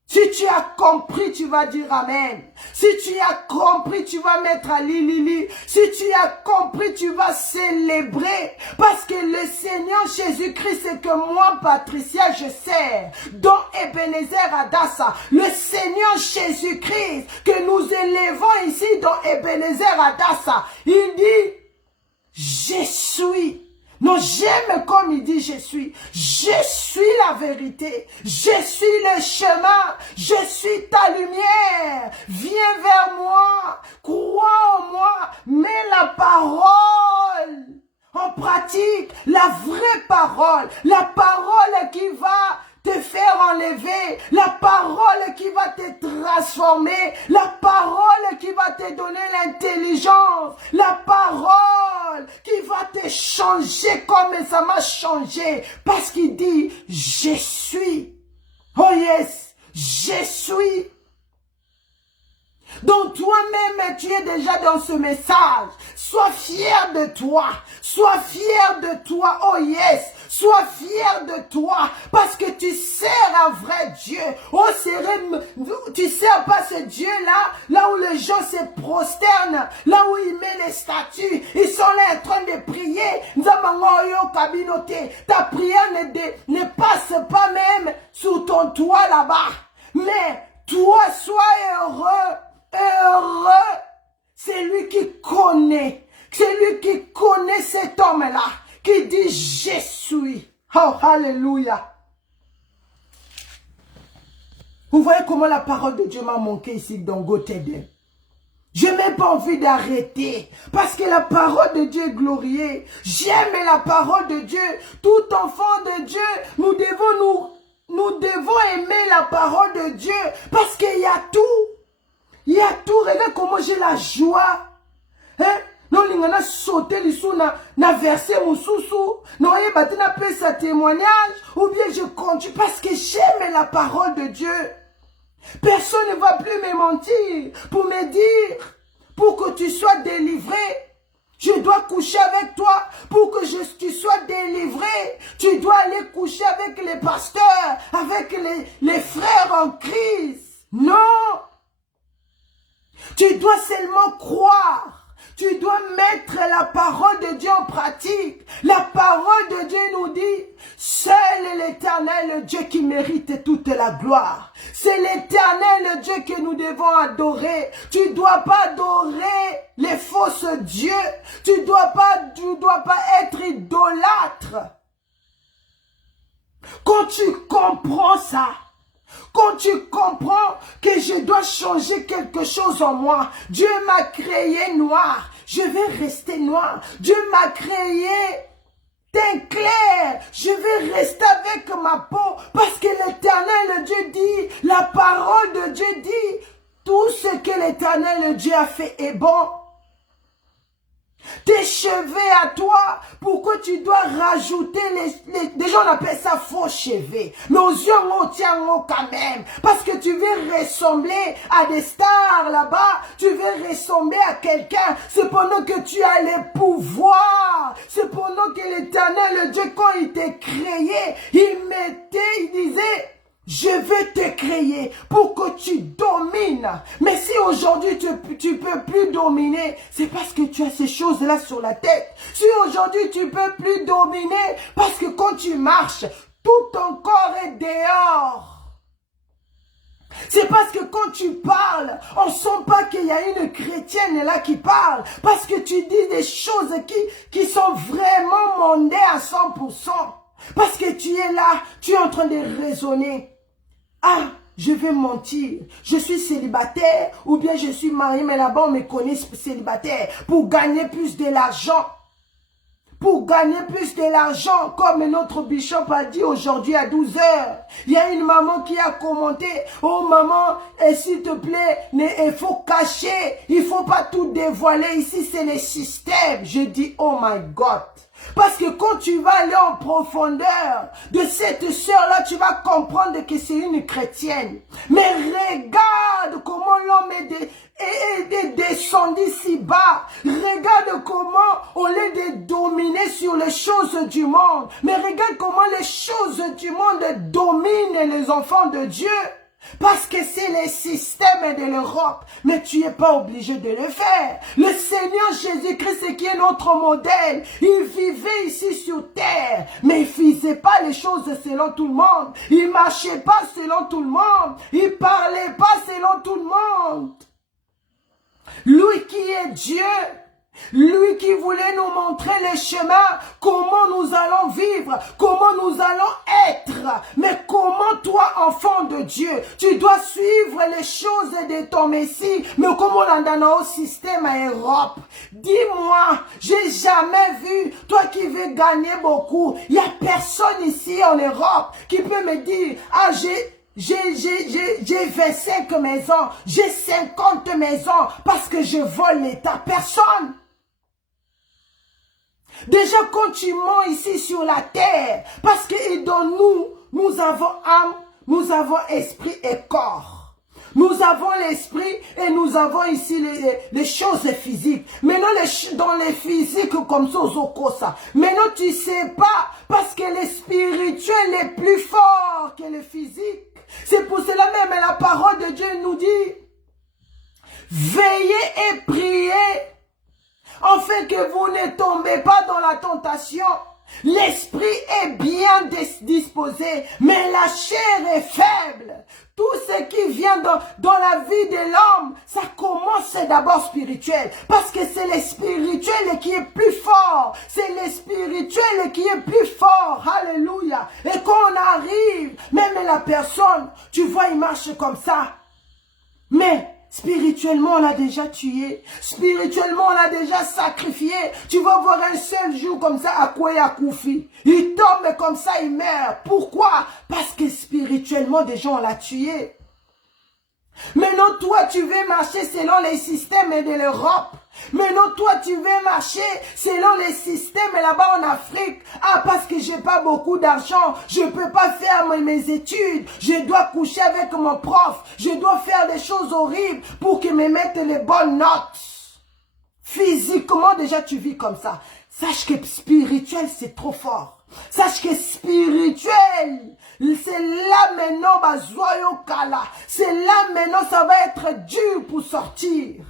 Si tu as compris, tu vas dire Amen. Si tu as compris, tu vas mettre à Lili. Si tu as compris, tu vas célébrer. Parce que le Seigneur Jésus-Christ, c'est que moi, Patricia, je sers. Dans Ebenezer Adassa, le Seigneur Jésus-Christ, que nous élevons ici dans Ebenezer Adassa, il dit, je suis Non, j'aime comme il dit je suis. Je suis la vérité. Je suis le chemin. Je suis ta lumière. Viens vers moi. Crois en moi. Mets la parole en pratique. La vraie parole. La parole qui va te faire enlever, la parole qui va te transformer, la parole qui va te donner l'intelligence, la parole qui va te changer comme ça m'a changé, parce qu'il dit, je suis, oh yes, je suis. Donc toi-même, tu es déjà dans ce message. Sois fier de toi. Sois fier de toi. Oh yes. Sois fier de toi. Parce que tu sers un vrai Dieu. Oh, tu sers pas ce Dieu-là, là où les gens se prosternent, là où il met les statues. Ils sont là en train de prier. Ta prière ne passe pas même sous ton toit là-bas. Mais toi, sois heureux. Heureux, c'est lui qui connaît cet homme-là, qui dit je suis. Oh, alléluia. Vous voyez comment la parole de Dieu m'a manqué ici dans Gothède. Je n'ai même pas envie d'arrêter, parce que la parole de Dieu est glorieux. J'aime la parole de Dieu. Tout enfant de Dieu, nous devons aimer la parole de Dieu, parce qu'il y a tout. Il y a tout, regarde comment j'ai la joie. Hein? Non, il a sauté les sous, na versé mon sous-sous. Non, il a fait sa témoignage. Ou bien je continue parce que j'aime la parole de Dieu. Personne ne va plus me mentir pour me dire, pour que tu sois délivré. Je dois coucher avec toi pour que tu sois délivré. Tu dois aller coucher avec les pasteurs, avec les frères en Christ. Non. Tu dois seulement croire. Tu dois mettre la parole de Dieu en pratique. La parole de Dieu nous dit, seul est l'Éternel, le Dieu qui mérite toute la gloire. C'est l'Éternel, le Dieu que nous devons adorer. Tu ne dois pas adorer les fausses dieux. Tu ne dois pas être idolâtre. Quand tu comprends ça, quand tu comprends que je dois changer quelque chose en moi, Dieu m'a créé noir, je vais rester noir. Dieu m'a créé teint clair, je vais rester avec ma peau, parce que l'Éternel Dieu dit, la parole de Dieu dit, tout ce que l'Éternel Dieu a fait est bon. Tes cheveux à toi, pourquoi tu dois rajouter des gens appellent ça faux cheveux, mais aux yeux on tient quand même, parce que tu veux ressembler à des stars là-bas, tu veux ressembler à quelqu'un, c'est pendant que tu as les pouvoirs, c'est pendant que l'Éternel Dieu, quand il t'a créé, il disait, je veux te créer pour que tu domines. Mais si aujourd'hui tu peux plus dominer, c'est parce que tu as ces choses-là sur la tête. Si aujourd'hui tu peux plus dominer, parce que quand tu marches, tout ton corps est dehors. C'est parce que quand tu parles, on ne sent pas qu'il y a une chrétienne là qui parle. Parce que tu dis des choses qui sont vraiment mondées à 100%. Parce que tu es là, tu es en train de raisonner. Ah, je vais mentir, je suis célibataire ou bien je suis marié, mais là-bas on me connaît célibataire pour gagner plus de l'argent. Pour gagner plus de l'argent, comme notre bishop a dit aujourd'hui à 12 h. Il y a une maman qui a commenté, oh maman, s'il te plaît, il faut cacher, il faut pas tout dévoiler, ici c'est le système. Je dis, oh my God. Parce que quand tu vas aller en profondeur de cette sœur-là, tu vas comprendre que c'est une chrétienne. Mais regarde comment l'homme est descendu si bas. Regarde comment, au lieu de dominer sur les choses du monde, mais regarde comment les choses du monde dominent les enfants de Dieu. Parce que c'est le système de l'Europe, mais tu n'es pas obligé de le faire. Le Seigneur Jésus-Christ qui est notre modèle, il vivait ici sur terre, mais il ne faisait pas les choses selon tout le monde. Il ne marchait pas selon tout le monde. Il ne parlait pas selon tout le monde. Lui qui est Dieu, Lui qui voulait nous montrer les chemins, comment nous allons vivre, comment nous allons être. Mais comment toi, enfant de Dieu, tu dois suivre les choses de ton Messie. Mais comment on a dans au système à Europe? Dis-moi, j'ai jamais vu, toi qui veux gagner beaucoup, il n'y a personne ici en Europe qui peut me dire, ah j'ai 25 maisons, j'ai 50 maisons parce que je vole l'État. Personne. Déjà quand tu mens ici sur la terre, parce que dans nous avons âme, nous avons esprit et corps. Nous avons l'esprit et nous avons ici les choses physiques. Maintenant, dans les physiques comme ça, ça. Maintenant, tu sais pas, parce que le spirituel est plus fort que le physique. C'est pour cela même la parole de Dieu nous dit, veillez et priez, afin que vous ne tombez pas dans la tentation. L'esprit est bien disposé, mais la chair est faible. Tout ce qui vient dans la vie de l'homme, ça commence d'abord spirituel. Parce que c'est le spirituel qui est plus fort. C'est le spirituel qui est plus fort. Alléluia. Et quand on arrive, même la personne, tu vois, il marche comme ça. Mais spirituellement, on l'a déjà tué. Spirituellement, on l'a déjà sacrifié. Tu vas voir un seul jour comme ça, à quoi il Koufi. Il tombe comme ça, il meurt. Pourquoi? Parce que spirituellement, déjà, on l'a tué. Maintenant, toi, tu veux marcher selon les systèmes de l'Europe. Maintenant, toi, tu veux marcher selon les systèmes là-bas en Afrique. Ah, parce que j'ai pas beaucoup d'argent, je peux pas faire mes études. Je dois coucher avec mon prof. Je dois faire des choses horribles pour qu'il me mette les bonnes notes. Physiquement, déjà, tu vis comme ça. Sache que spirituel, c'est trop fort. Sache que spirituel, c'est là maintenant, c'est là maintenant, ça va être dur pour sortir.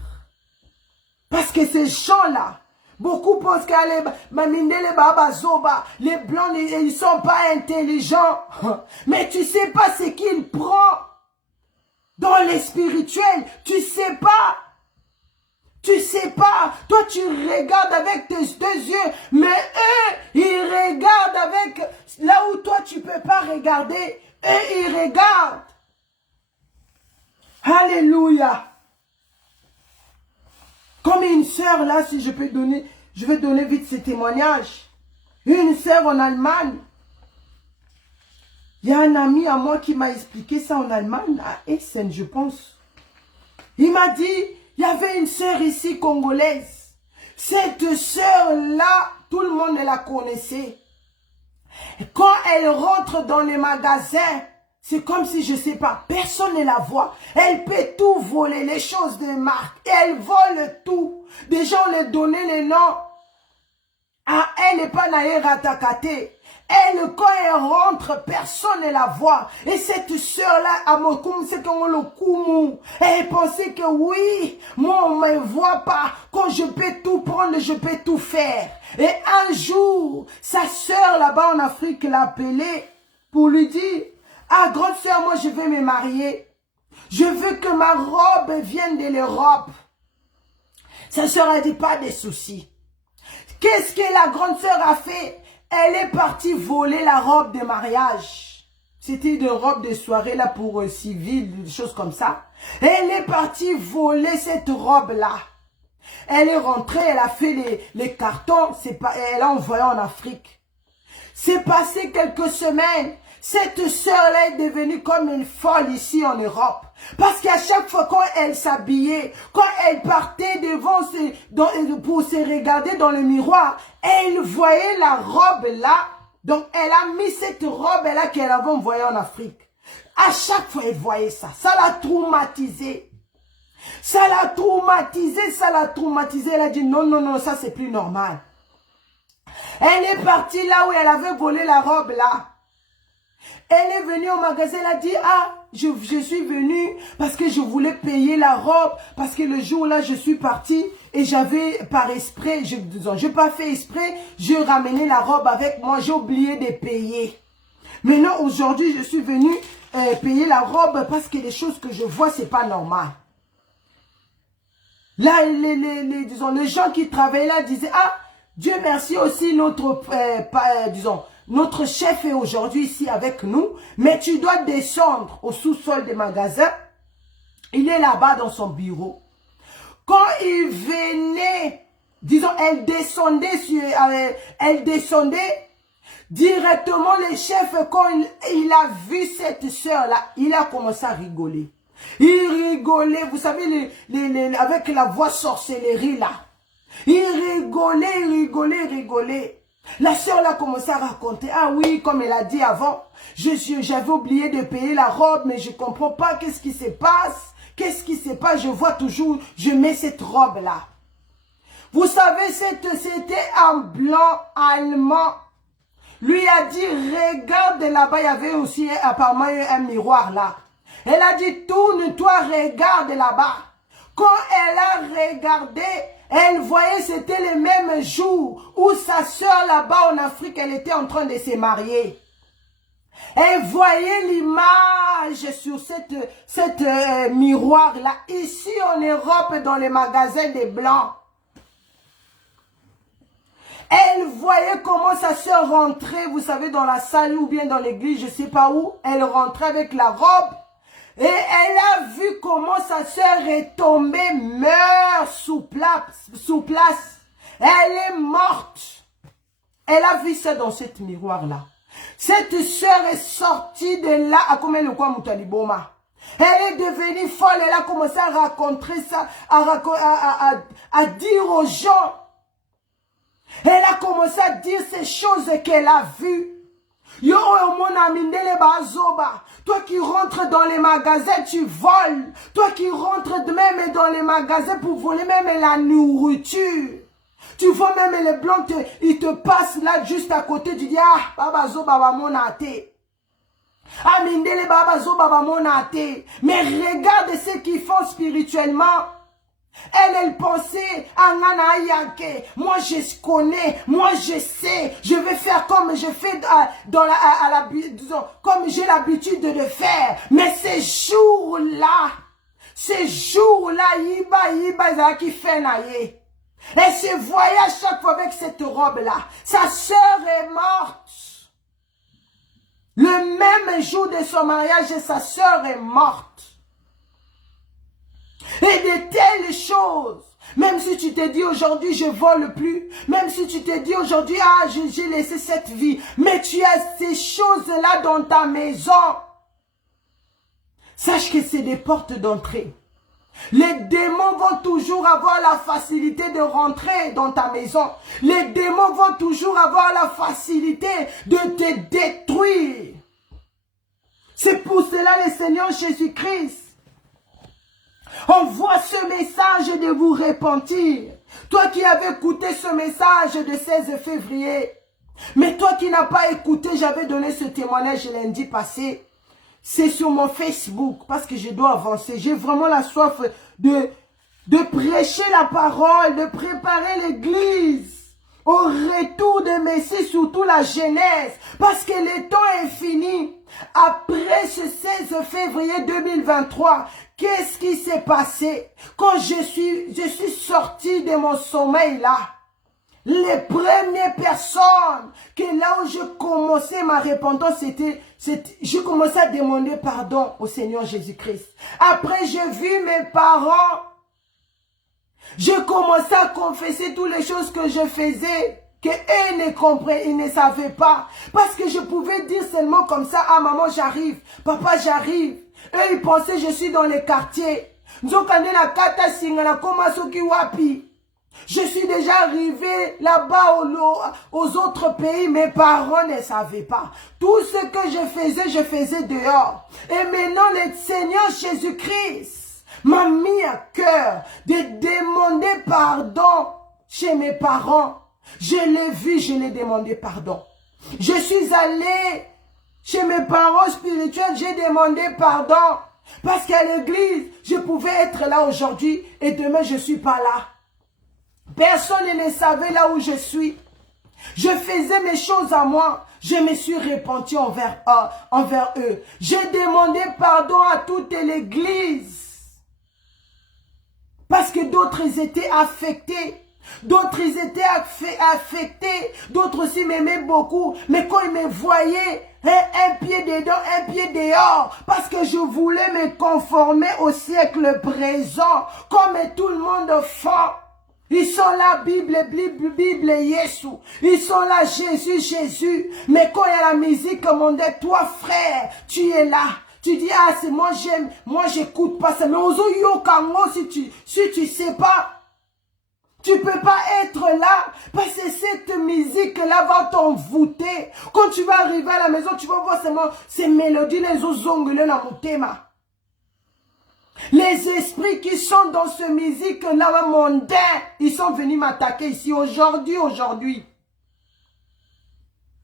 Parce que ces gens-là, beaucoup pensent que les blancs, ils ne sont pas intelligents. Mais tu ne sais pas ce qu'ils prennent dans les spirituels. Tu ne sais pas. Tu sais pas, toi tu regardes avec tes deux yeux, mais eux, ils regardent avec là où toi tu peux pas regarder, eux ils regardent. Alléluia. Comme une sœur là, si je peux donner, je vais donner vite ce témoignage. Une sœur en Allemagne. Il y a un ami à moi qui m'a expliqué ça en Allemagne, à Essen je pense. Il m'a dit, il y avait une sœur ici congolaise. Cette sœur-là, tout le monde la connaissait. Et quand elle rentre dans les magasins, c'est comme si, je sais pas, personne ne la voit. Elle peut tout voler, les choses de marque. Et elle vole tout. Déjà, on lui donnait les noms. Ah, elle n'est pas naïre attaquée. Elle, quand elle rentre, personne ne la voit. Et cette sœur-là, elle pensait que oui, moi on ne me voit pas. Quand je peux tout prendre, je peux tout faire. Et un jour, sa sœur là-bas en Afrique l'a appelée pour lui dire, ah, grande sœur, moi je veux me marier. Je veux que ma robe vienne de l'Europe. Sa sœur a dit, pas de soucis. Qu'est-ce que la grande sœur a fait? Elle est partie voler la robe de mariage. C'était une robe de soirée là pour civil, des choses comme ça. Elle est partie voler cette robe-là. Elle est rentrée, elle a fait les cartons, elle a envoyé en Afrique. C'est passé quelques semaines. Cette sœur-là est devenue comme une folle ici en Europe. Parce qu'à chaque fois quand elle s'habillait, quand elle partait devant pour se regarder dans le miroir, elle voyait la robe là. Donc elle a mis cette robe-là qu'elle avait envoyée en Afrique. À chaque fois elle voyait ça. Ça l'a traumatisée. Ça l'a traumatisée, ça l'a traumatisée. Elle a dit non, non, non, ça c'est plus normal. Elle est partie là où elle avait volé la robe là. Elle est venue au magasin, elle a dit, ah, je suis venue parce que je voulais payer la robe, parce que le jour-là, je suis partie et j'avais par esprit, je n'ai pas fait exprès, j'ai ramené la robe avec moi, j'ai oublié de payer. Maintenant, aujourd'hui, je suis venue payer la robe parce que les choses que je vois, c'est pas normal. Là, disons, les gens qui travaillaient là disaient, ah, Dieu merci aussi, notre chef est aujourd'hui ici avec nous, mais tu dois descendre au sous-sol des magasins. Il est là-bas dans son bureau. Quand il venait, disons, elle descendait directement, le chef, quand il a vu cette sœur-là, il a commencé à rigoler. Il rigolait, vous savez, avec la voix sorcellerie là. Il rigolait. La sœur là a commencé à raconter, ah oui, comme elle a dit avant, j'avais oublié de payer la robe, mais je ne comprends pas qu'est-ce qui se passe. Qu'est-ce qui se passe? Je vois toujours, je mets cette robe là. Vous savez, c'était un blanc allemand. Lui a dit, regarde là-bas, il y avait aussi apparemment un miroir là. Elle a dit, tourne-toi, regarde là-bas. Quand elle a regardé, elle voyait, c'était le même jour où sa soeur là-bas en Afrique, elle était en train de se marier. Elle voyait l'image sur cette miroir-là, ici en Europe, dans les magasins des Blancs. Elle voyait comment sa soeur rentrait, vous savez, dans la salle ou bien dans l'église, je ne sais pas où. Elle rentrait avec la robe. Et elle a vu comment sa soeur est tombée, meurt sous place. Elle est morte. Elle a vu ça dans cette miroir-là. Cette soeur est sortie de là, à combien de quoi Moutaliboma. Elle est devenue folle, elle a commencé à raconter ça, à dire aux gens. Elle a commencé à dire ces choses qu'elle a vues. Yo, mon ami, toi qui rentres dans les magasins, tu voles. Toi qui rentres même dans les magasins pour voler même la nourriture. Tu vois même les blancs, ils te passent là juste à côté, tu dis, ah, baba zo, baba mon ate. Ah, mindele, baba zo, baba mon ate. Mais regarde ce qu'ils font spirituellement. Elle pensait, moi je connais, moi je sais, je vais faire comme je fais disons, comme j'ai l'habitude de le faire. Mais ces jours-là, Iba, qui fait naïe. Elle se voyait à chaque fois avec cette robe-là. Sa sœur est morte. Le même jour de son mariage, sa sœur est morte. Et de telles choses, même si tu te dis aujourd'hui je vole plus, même si tu te dis aujourd'hui ah j'ai laissé cette vie, mais tu as ces choses-là dans ta maison, sache que c'est des portes d'entrée. Les démons vont toujours avoir la facilité de rentrer dans ta maison. Les démons vont toujours avoir la facilité de te détruire. C'est pour cela le Seigneur Jésus-Christ envoie ce message de vous repentir. Toi qui avais écouté ce message de 16 février. Mais toi qui n'as pas écouté, j'avais donné ce témoignage lundi passé. C'est sur mon Facebook parce que je dois avancer. J'ai vraiment la soif de prêcher la parole, de préparer l'église au retour de Messie, surtout la jeunesse. Parce que le temps est fini. Après ce 16 février 2023, qu'est-ce qui s'est passé? Quand je suis sorti de mon sommeil là, les premières personnes, que là où je commençais ma repentance, je commençais à demander pardon au Seigneur Jésus-Christ. Après, j'ai vu mes parents, je commençais à confesser toutes les choses que je faisais, que eux ne comprenaient, ils ne savaient pas. Parce que je pouvais dire seulement comme ça, ah maman j'arrive, papa j'arrive. Eux ils pensaient je suis dans les quartiers. Je suis déjà arrivé là-bas aux autres pays, mes parents ne savaient pas. Tout ce que je faisais dehors. Et maintenant le Seigneur Jésus-Christ m'a mis à cœur de demander pardon chez mes parents. Je l'ai vu, je l'ai demandé pardon. Je suis allé chez mes parents spirituels, j'ai demandé pardon. Parce qu'à l'église, je pouvais être là aujourd'hui et demain je ne suis pas là. Personne ne savait là où je suis. Je faisais mes choses à moi. Je me suis repenti envers eux. J'ai demandé pardon à toute l'église. Parce que d'autres étaient affectés. D'autres ils étaient affectés. D'autres aussi m'aimaient beaucoup. Mais quand ils me voyaient, un pied dedans, un pied dehors. Parce que je voulais me conformer au siècle présent. Comme tout le monde fait. Ils sont là, Bible, Jésus. Ils sont là, Jésus, Jésus. Mais quand il y a la musique mondaine, toi frère, tu es là. Tu dis, ah, c'est moi j'aime, moi j'écoute pas ça. Mais ozo yo kango, si tu sais pas, tu peux pas être là. Parce que cette musique-là va t'envoûter. Quand tu vas arriver à la maison, tu vas voir seulement ces mélodies, les ozongles dans mon thème. Les esprits qui sont dans ce musique-là mondain, ils sont venus m'attaquer ici aujourd'hui.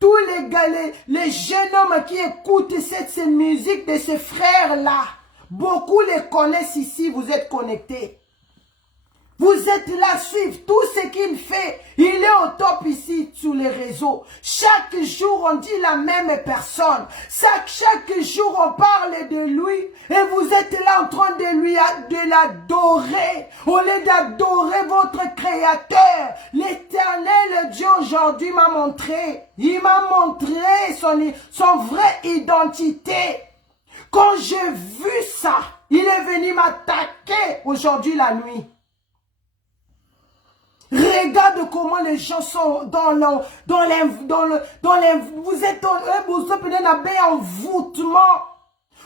Tous les gars, les jeunes hommes qui écoutent cette musique de ces frères-là, beaucoup les connaissent ici, vous êtes connectés. Vous êtes là, suivre tout ce qu'il fait. Il est au top ici sur les réseaux. Chaque jour, on dit la même personne. Chaque jour, on parle de lui. Et vous êtes là en train de l'adorer. Au lieu d'adorer votre Créateur. L'Éternel Dieu aujourd'hui m'a montré. Il m'a montré son vraie identité. Quand j'ai vu ça, il est venu m'attaquer aujourd'hui la nuit. Regarde comment les gens sont vous êtes en envoûtement.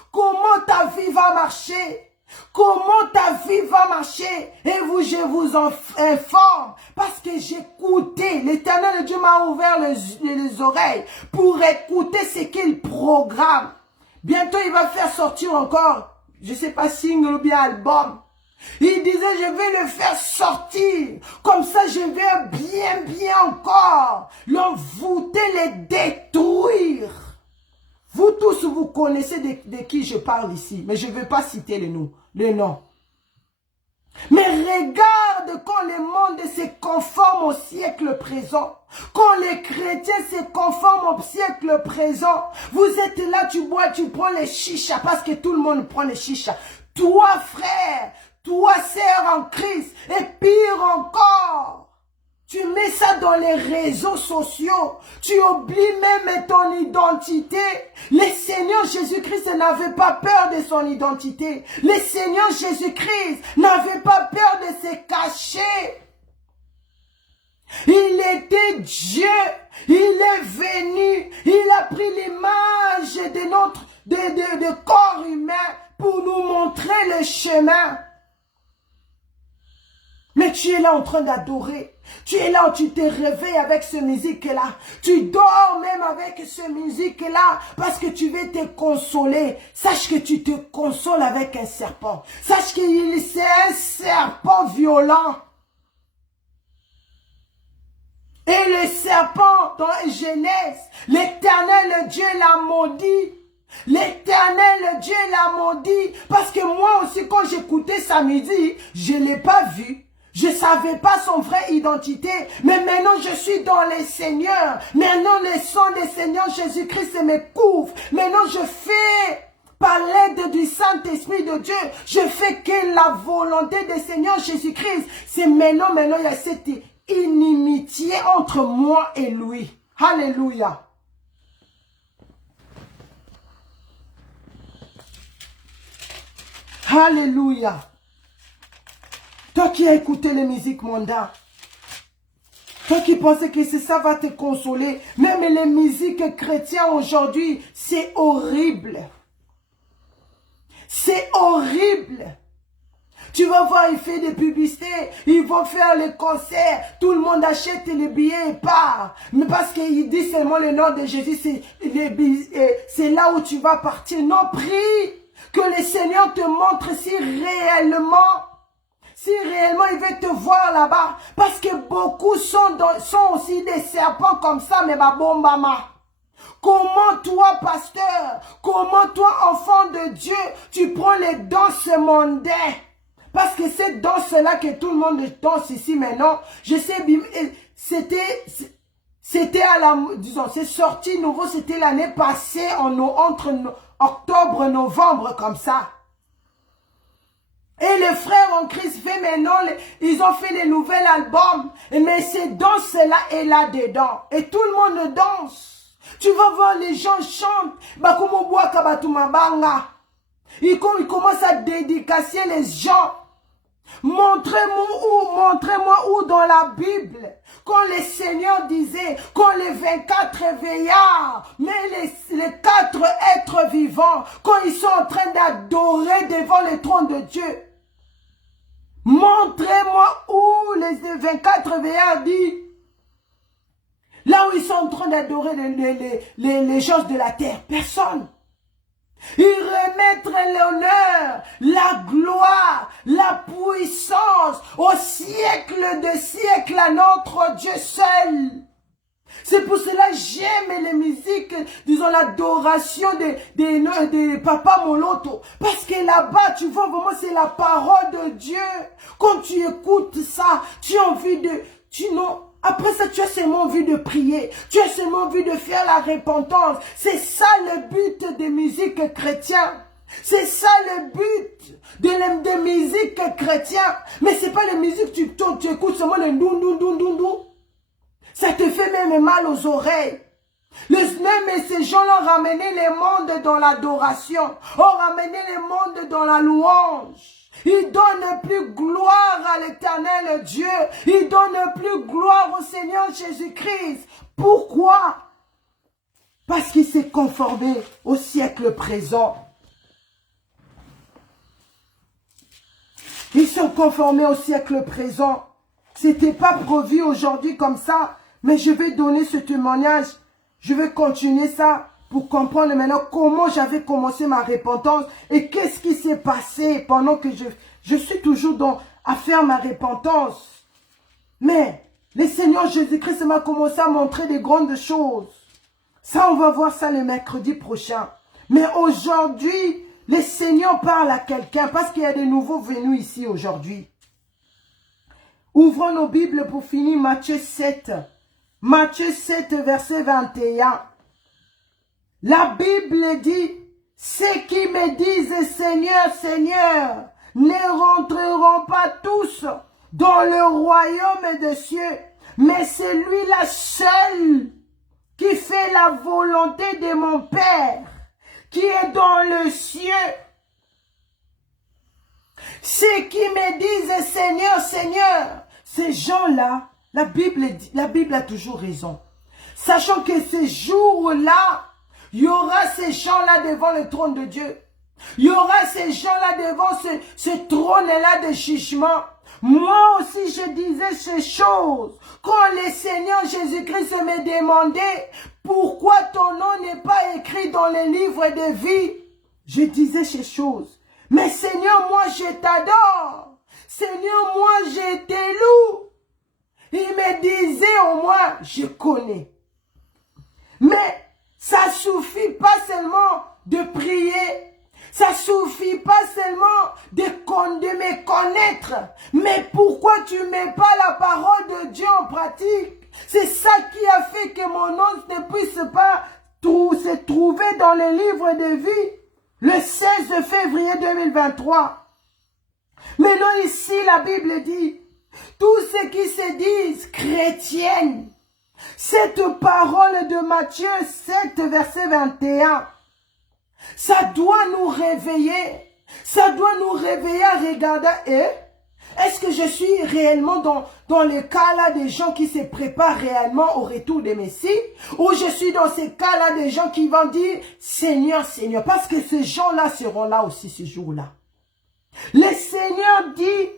Comment ta vie va marcher? Comment ta vie va marcher? Et je vous informe. Parce que j'écoutais. L'Éternel Dieu m'a ouvert les oreilles pour écouter ce qu'il programme. Bientôt, il va faire sortir encore, je sais pas, single ou bien album. Il disait, je vais le faire sortir. Comme ça, je vais bien encore l'envoûter, les détruire. Vous tous, vous connaissez de qui je parle ici. Mais je ne vais pas citer le nom. Mais regarde quand le monde se conforme au siècle présent. Quand les chrétiens se conforment au siècle présent. Vous êtes là, tu bois, tu prends les chichas. Parce que tout le monde prend les chichas. Toi, frère, toi, sœur en Christ, et pire encore, tu mets ça dans les réseaux sociaux, tu oublies même ton identité. Le Seigneur Jésus-Christ n'avait pas peur de son identité. Le Seigneur Jésus-Christ n'avait pas peur de se cacher. Il était Dieu, il est venu, il a pris l'image de notre corps humain pour nous montrer le chemin. Mais tu es là en train d'adorer. Tu es là où tu te réveilles avec ce musique-là. Tu dors même avec ce musique-là parce que tu veux te consoler. Sache que tu te consoles avec un serpent. Sache que c'est un serpent violent. Et le serpent dans la Genèse, l'Éternel Dieu l'a maudit. L'Éternel Dieu l'a maudit. Parce que moi aussi quand j'écoutais sa musique, je ne l'ai pas vu. Je ne savais pas son vraie identité. Mais maintenant je suis dans le Seigneur. Maintenant le sang du Seigneur Jésus-Christ me couvre. Maintenant je fais, par l'aide du Saint-Esprit de Dieu, je fais que la volonté du Seigneur Jésus-Christ. C'est maintenant il y a cette inimitié entre moi et lui. Alléluia. Alléluia. Toi qui as écouté les musiques mondaines, toi qui pensais que ça va te consoler, même les musiques chrétiennes aujourd'hui, c'est horrible. C'est horrible. Tu vas voir, ils font des publicités, ils vont faire les concerts, tout le monde achète les billets et part. Mais parce qu'il dit seulement le nom de Jésus, c'est là où tu vas partir. Non, prie que le Seigneur te montre si réellement il veut te voir là-bas. Parce que beaucoup sont aussi des serpents comme ça, mais ma bombama. Comment toi, pasteur, comment toi, enfant de Dieu, tu prends les danses mondaines? Parce que cette danse-là que tout le monde danse ici maintenant, je sais, c'était à la, disons, c'est sorti nouveau, c'était l'année passée, entre octobre, novembre, comme ça. Et les frères en Christ fait maintenant, ils ont fait les nouveaux albums. Mais cette danse-là est là-dedans. Et tout le monde danse. Tu vas voir les gens chantent. Ils commencent à dédicacer les gens. Montrez-moi où dans la Bible, quand le Seigneur disait, quand les 24 veillards, mais les 4 êtres vivants, quand ils sont en train d'adorer devant le trône de Dieu, montrez-moi où les 24 veillards disent, là où ils sont en train d'adorer les choses de la terre, personne. Ils remettent l'honneur, la gloire, la puissance au siècle de siècles à notre Dieu seul. C'est pour cela que j'aime les musiques, disons l'adoration de Papa Moloto. Parce que là-bas, tu vois vraiment, c'est la parole de Dieu. Quand tu écoutes ça, tu as envie de... Après ça, tu as seulement envie de prier. Tu as seulement envie de faire la repentance. C'est ça le but des musiques chrétiennes. C'est ça le but des musiques chrétiennes. Mais c'est pas les musiques que tu écoutes seulement les dou. Ça te fait même mal aux oreilles. Même ces gens-là ont ramené le monde dans l'adoration. Ont ramené le monde dans la louange. Il donne plus gloire à l'Éternel Dieu. Il donne plus gloire au Seigneur Jésus-Christ. Pourquoi? Parce qu'il s'est conformé au siècle présent. Ils sont conformés au siècle présent. C'était pas prévu aujourd'hui comme ça. Mais je vais donner ce témoignage. Je vais continuer ça pour comprendre maintenant comment j'avais commencé ma repentance et qu'est-ce qui s'est passé pendant que je suis toujours à faire ma repentance. Mais le Seigneur Jésus-Christ m'a commencé à montrer des grandes choses. Ça, on va voir ça le mercredi prochain. Mais aujourd'hui, le Seigneur parle à quelqu'un parce qu'il y a des nouveaux venus ici aujourd'hui. Ouvrons nos Bibles pour finir Matthieu 7. Matthieu 7, verset 21. La Bible dit, ceux qui me disent Seigneur, Seigneur, ne rentreront pas tous dans le royaume des cieux, mais c'est lui-là seul qui fait la volonté de mon Père, qui est dans le cieux. Ceux qui me disent Seigneur, Seigneur, ces gens-là, la Bible a toujours raison. Sachant que ces jours-là, il y aura ces gens-là devant le trône de Dieu. Il y aura ces gens-là devant ce trône-là de jugement. Moi aussi, je disais ces choses. Quand le Seigneur Jésus-Christ me demandait pourquoi ton nom n'est pas écrit dans le livre de vie, je disais ces choses. Mais Seigneur, moi, je t'adore. Seigneur, moi, je te loue. Il me disait au moins, je connais. Mais ça suffit pas seulement de prier. Ça suffit pas seulement de me connaître. Mais pourquoi tu ne mets pas la parole de Dieu en pratique? C'est ça qui a fait que mon nom ne puisse pas se trouver dans le livre de vie. Le 16 février 2023. Maintenant ici, la Bible dit, tous ceux qui se disent chrétiennes, cette parole de Matthieu 7, verset 21, ça doit nous réveiller. Ça doit nous réveiller à regarder. Est-ce que je suis réellement dans le cas-là des gens qui se préparent réellement au retour de Messie? Ou je suis dans ces cas-là des gens qui vont dire Seigneur, Seigneur. Parce que ces gens-là seront là aussi ce jour-là. Le Seigneur dit,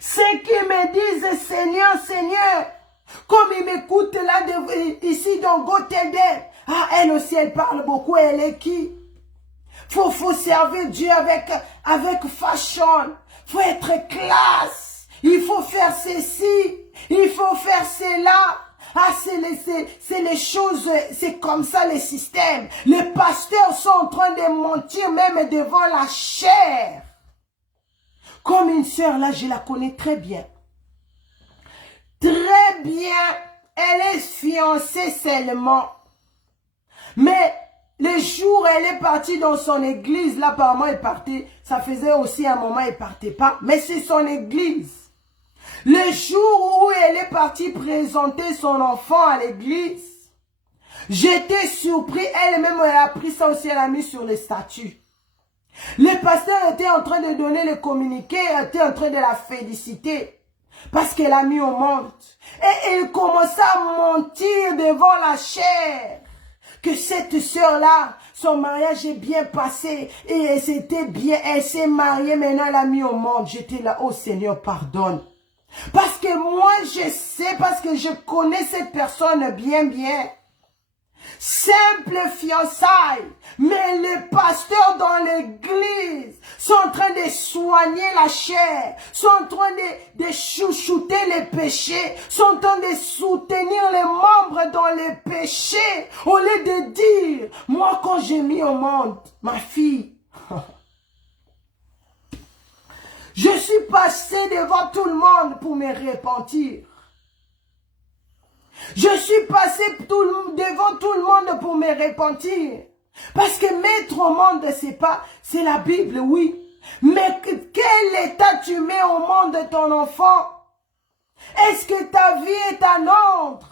ceux qui me disent Seigneur, Seigneur, comme ils m'écoutent là, ici dans Gothelde, ah, elle aussi, elle parle beaucoup, elle est qui? Faut servir Dieu avec fashion, faut être classe, il faut faire ceci, il faut faire cela. Ah, c'est les choses, c'est comme ça les systèmes. Les pasteurs sont en train de mentir même devant la chair. Comme une sœur, là, je la connais très bien. Très bien, elle est fiancée seulement. Mais le jour où elle est partie dans son église, là, apparemment, elle partait, ça faisait aussi un moment, il ne partait pas. Mais c'est son église. Le jour où elle est partie présenter son enfant à l'église, j'étais surpris. Elle-même, elle a pris ça aussi, elle a mis sur les statuts. Le pasteur était en train de donner le communiqué, était en train de la féliciter. Parce qu'elle a mis au monde. Et elle commençait à mentir devant la chair. Que cette sœur-là, son mariage est bien passé. Et c'était bien, elle s'est mariée, maintenant elle a mis au monde. J'étais là, oh Seigneur, pardonne. Parce que moi, je sais, parce que je connais cette personne bien. Simple fiançailles, mais les pasteurs dans l'église sont en train de soigner la chair, sont en train de chouchouter les péchés, sont en train de soutenir les membres dans les péchés, au lieu de dire, moi quand j'ai mis au monde ma fille, je suis passé devant tout le monde pour me repentir. Je suis passé devant tout le monde pour me repentir. Parce que mettre au monde, c'est la Bible, oui. Mais quel état tu mets au monde de ton enfant? Est-ce que ta vie est un ordre?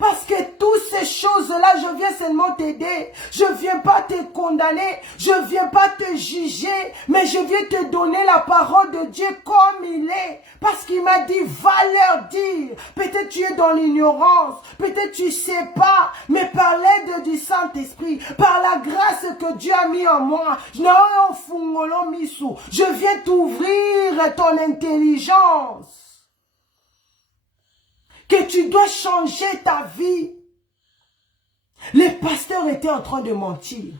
Parce que toutes ces choses-là, je viens seulement t'aider. Je ne viens pas te condamner. Je ne viens pas te juger. Mais je viens te donner la parole de Dieu comme il est. Parce qu'il m'a dit, va leur dire. Peut-être tu es dans l'ignorance. Peut-être tu ne sais pas. Mais par l'aide du Saint-Esprit, par la grâce que Dieu a mis en moi, je viens t'ouvrir ton intelligence. Que tu dois changer ta vie. Les pasteurs étaient en train de mentir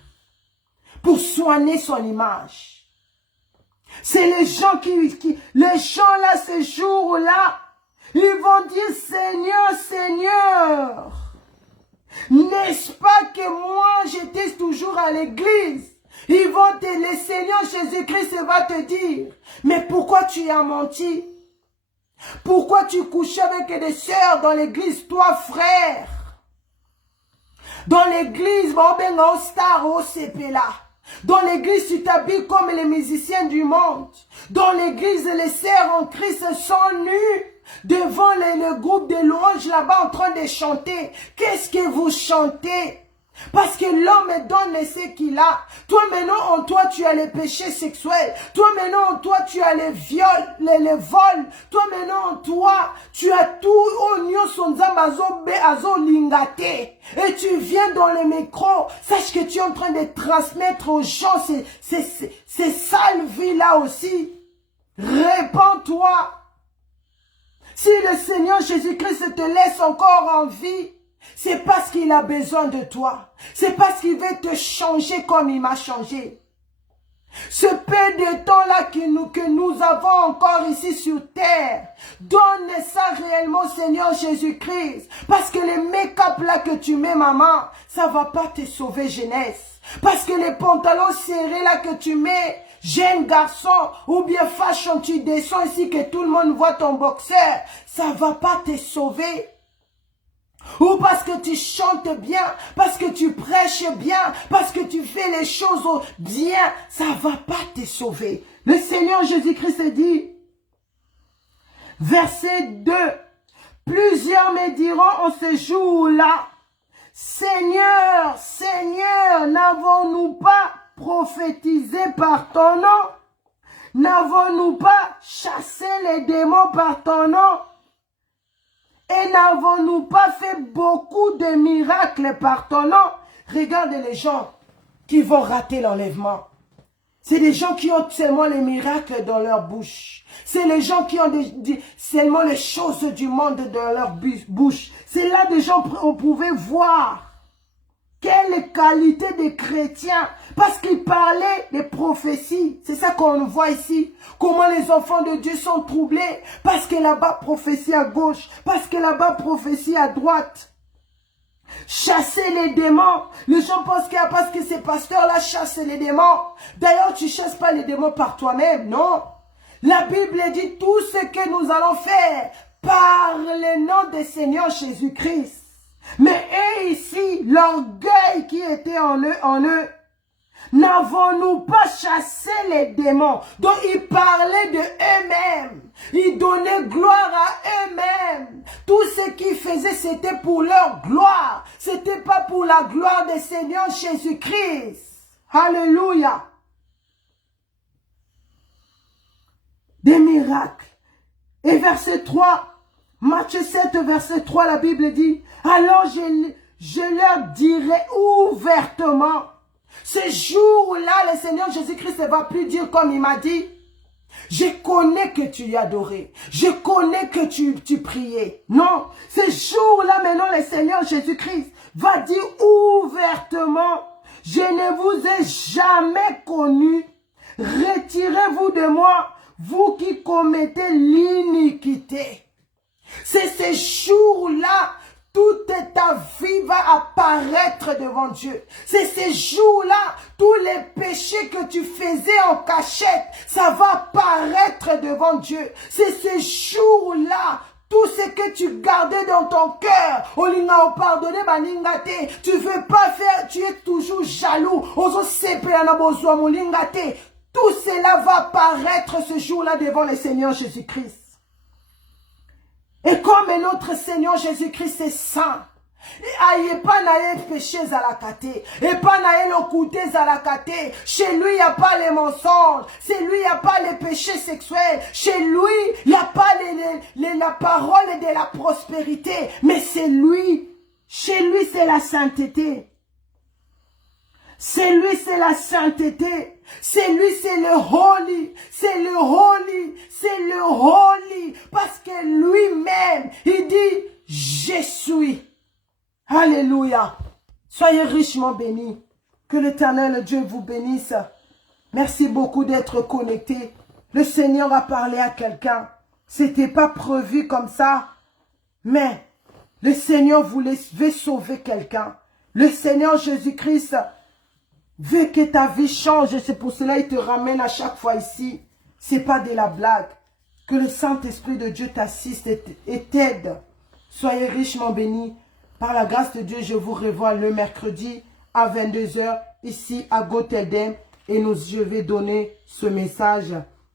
pour soigner son image. C'est les gens les gens là, ce jour-là, ils vont dire, Seigneur, Seigneur, n'est-ce pas que moi, j'étais toujours à l'église? Ils vont le Seigneur Jésus-Christ va te dire, mais pourquoi tu as menti? Pourquoi tu couchais avec des sœurs dans l'église, toi frère? Dans l'église, dans l'église, tu t'habilles comme les musiciens du monde. Dans l'église, les sœurs en Christ sont nues devant le groupe de louanges là-bas en train de chanter. Qu'est-ce que vous chantez? Parce que l'homme donne ce qu'il a. Toi maintenant en toi tu as les péchés sexuels. Toi maintenant en toi tu as les viols, les vols. Toi maintenant en toi tu as tout. Et tu viens dans le micro. Sache que tu es en train de transmettre aux gens ces sales vies là aussi. Répands-toi. Si le Seigneur Jésus-Christ te laisse encore en vie, c'est parce qu'il a besoin de toi. C'est parce qu'il veut te changer comme il m'a changé. Ce peu de temps-là que nous avons encore ici sur terre, donne ça réellement Seigneur Jésus-Christ. Parce que les make-up là que tu mets maman, ça va pas te sauver jeunesse. Parce que les pantalons serrés là que tu mets, jeune garçon, ou bien fashion, tu descends ici que tout le monde voit ton boxeur, ça va pas te sauver. Ou parce que tu chantes bien, parce que tu prêches bien, parce que tu fais les choses bien, ça ne va pas te sauver. Le Seigneur Jésus-Christ dit, verset 2, plusieurs me diront en ce jour-là, Seigneur, Seigneur, n'avons-nous pas prophétisé par ton nom? N'avons-nous pas chassé les démons par ton nom? Et n'avons-nous pas fait beaucoup de miracles par ton nom? Regarde les gens qui vont rater l'enlèvement. C'est des gens qui ont seulement les miracles dans leur bouche. C'est les gens qui ont seulement les choses du monde dans leur bouche. C'est là des gens on pouvait voir quelle qualité de chrétiens. Parce qu'ils parlaient des prophéties. C'est ça qu'on voit ici. Comment les enfants de Dieu sont troublés. Parce que là-bas, prophétie à gauche. Parce que là-bas, prophétie à droite. Chasser les démons. Les gens pensent que parce que ces pasteurs-là chassent les démons. D'ailleurs, tu ne chasses pas les démons par toi-même. Non. La Bible dit tout ce que nous allons faire par le nom du Seigneur Jésus-Christ. Mais eux ici, l'orgueil qui était en eux, N'avons-nous pas chassé les démons? Donc ils parlaient de eux-mêmes. Ils donnaient gloire à eux-mêmes. Tout ce qu'ils faisaient, c'était pour leur gloire. C'était pas pour la gloire du Seigneur Jésus-Christ. Alléluia. Des miracles. Et verset 3, Matthieu 7, verset 3, la Bible dit, alors je leur dirai ouvertement, ce jour-là, le Seigneur Jésus-Christ ne va plus dire comme il m'a dit, je connais que tu y adorais, je connais que tu priais. Non, ce jour-là, maintenant, le Seigneur Jésus-Christ va dire ouvertement, je ne vous ai jamais connu, retirez-vous de moi, vous qui commettez l'iniquité. C'est ce jour-là, toute ta vie va apparaître devant Dieu. C'est ce jour-là, tous les péchés que tu faisais en cachette, ça va apparaître devant Dieu. C'est ce jour-là, tout ce que tu gardais dans ton cœur, olinga pardonner baningate, tu veux pas faire, tu es toujours jaloux, ozo sepela na bozwa molingate. Tout cela va apparaître ce jour-là devant le Seigneur Jésus-Christ. Et comme notre Seigneur Jésus-Christ est saint, et pas naïe péché à la caté, et pas naïe l'occulté à la caté, chez lui il n'y a pas les mensonges, chez lui il n'y a pas les péchés sexuels, chez lui il n'y a pas la parole de la prospérité, mais c'est lui, chez lui c'est la sainteté. C'est lui, c'est la sainteté. C'est lui, c'est le holy. C'est le holy. C'est le holy. Parce que lui-même, il dit, je suis. Alléluia. Soyez richement bénis. Que l'Éternel Dieu vous bénisse. Merci beaucoup d'être connectés. Le Seigneur a parlé à quelqu'un. C'était pas prévu comme ça. Mais le Seigneur voulait sauver quelqu'un. Le Seigneur Jésus-Christ veut que ta vie change, et c'est pour cela qu'il te ramène à chaque fois ici. C'est pas de la blague. Que le Saint-Esprit de Dieu t'assiste et t'aide. Soyez richement bénis. Par la grâce de Dieu, je vous revois le mercredi à 22 h ici à Goteldem. Et je vais donner ce message,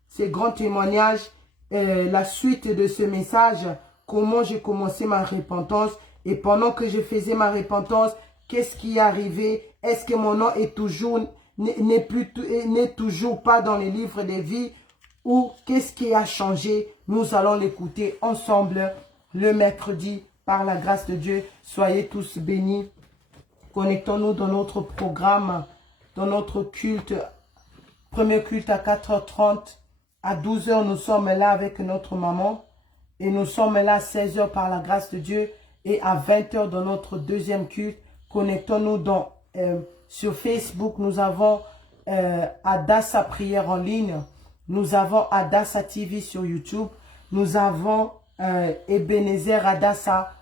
ces grands témoignages, la suite de ce message, comment j'ai commencé ma repentance. Et pendant que je faisais ma repentance, qu'est-ce qui est arrivé? Est-ce que mon nom est n'est toujours pas dans les livres des vies? Ou qu'est-ce qui a changé? Nous allons l'écouter ensemble le mercredi par la grâce de Dieu. Soyez tous bénis. Connectons-nous dans notre programme, dans notre culte. Premier culte à 4h30. À 12 h, nous sommes là avec notre maman. Et nous sommes là à 16 h par la grâce de Dieu. Et à 20 h dans notre deuxième culte. Connectons-nous sur Facebook. Nous avons Adassa Prière en ligne. Nous avons Adassa TV sur YouTube. Nous avons Ebenezer Adassa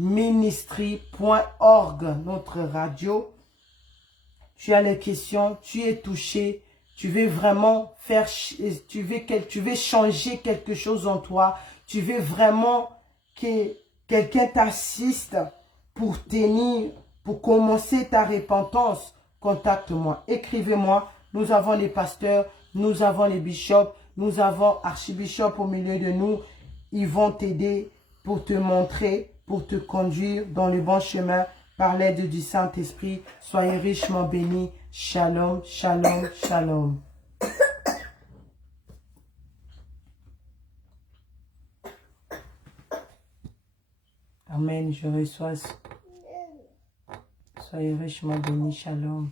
Ministry.org, notre radio. Tu as les questions, tu es touché, tu veux vraiment faire, tu veux changer quelque chose en toi. Tu veux vraiment que quelqu'un t'assiste pour tenir, pour commencer ta repentance. Contacte-moi, écrivez-moi. Nous avons les pasteurs, nous avons les bishops, nous avons archibishop au milieu de nous. Ils vont t'aider pour te montrer, pour te conduire dans le bon chemin par l'aide du Saint-Esprit. Soyez richement bénis. Shalom, shalom, shalom. Amen, je reçois. Soyez richement bénis. Shalom.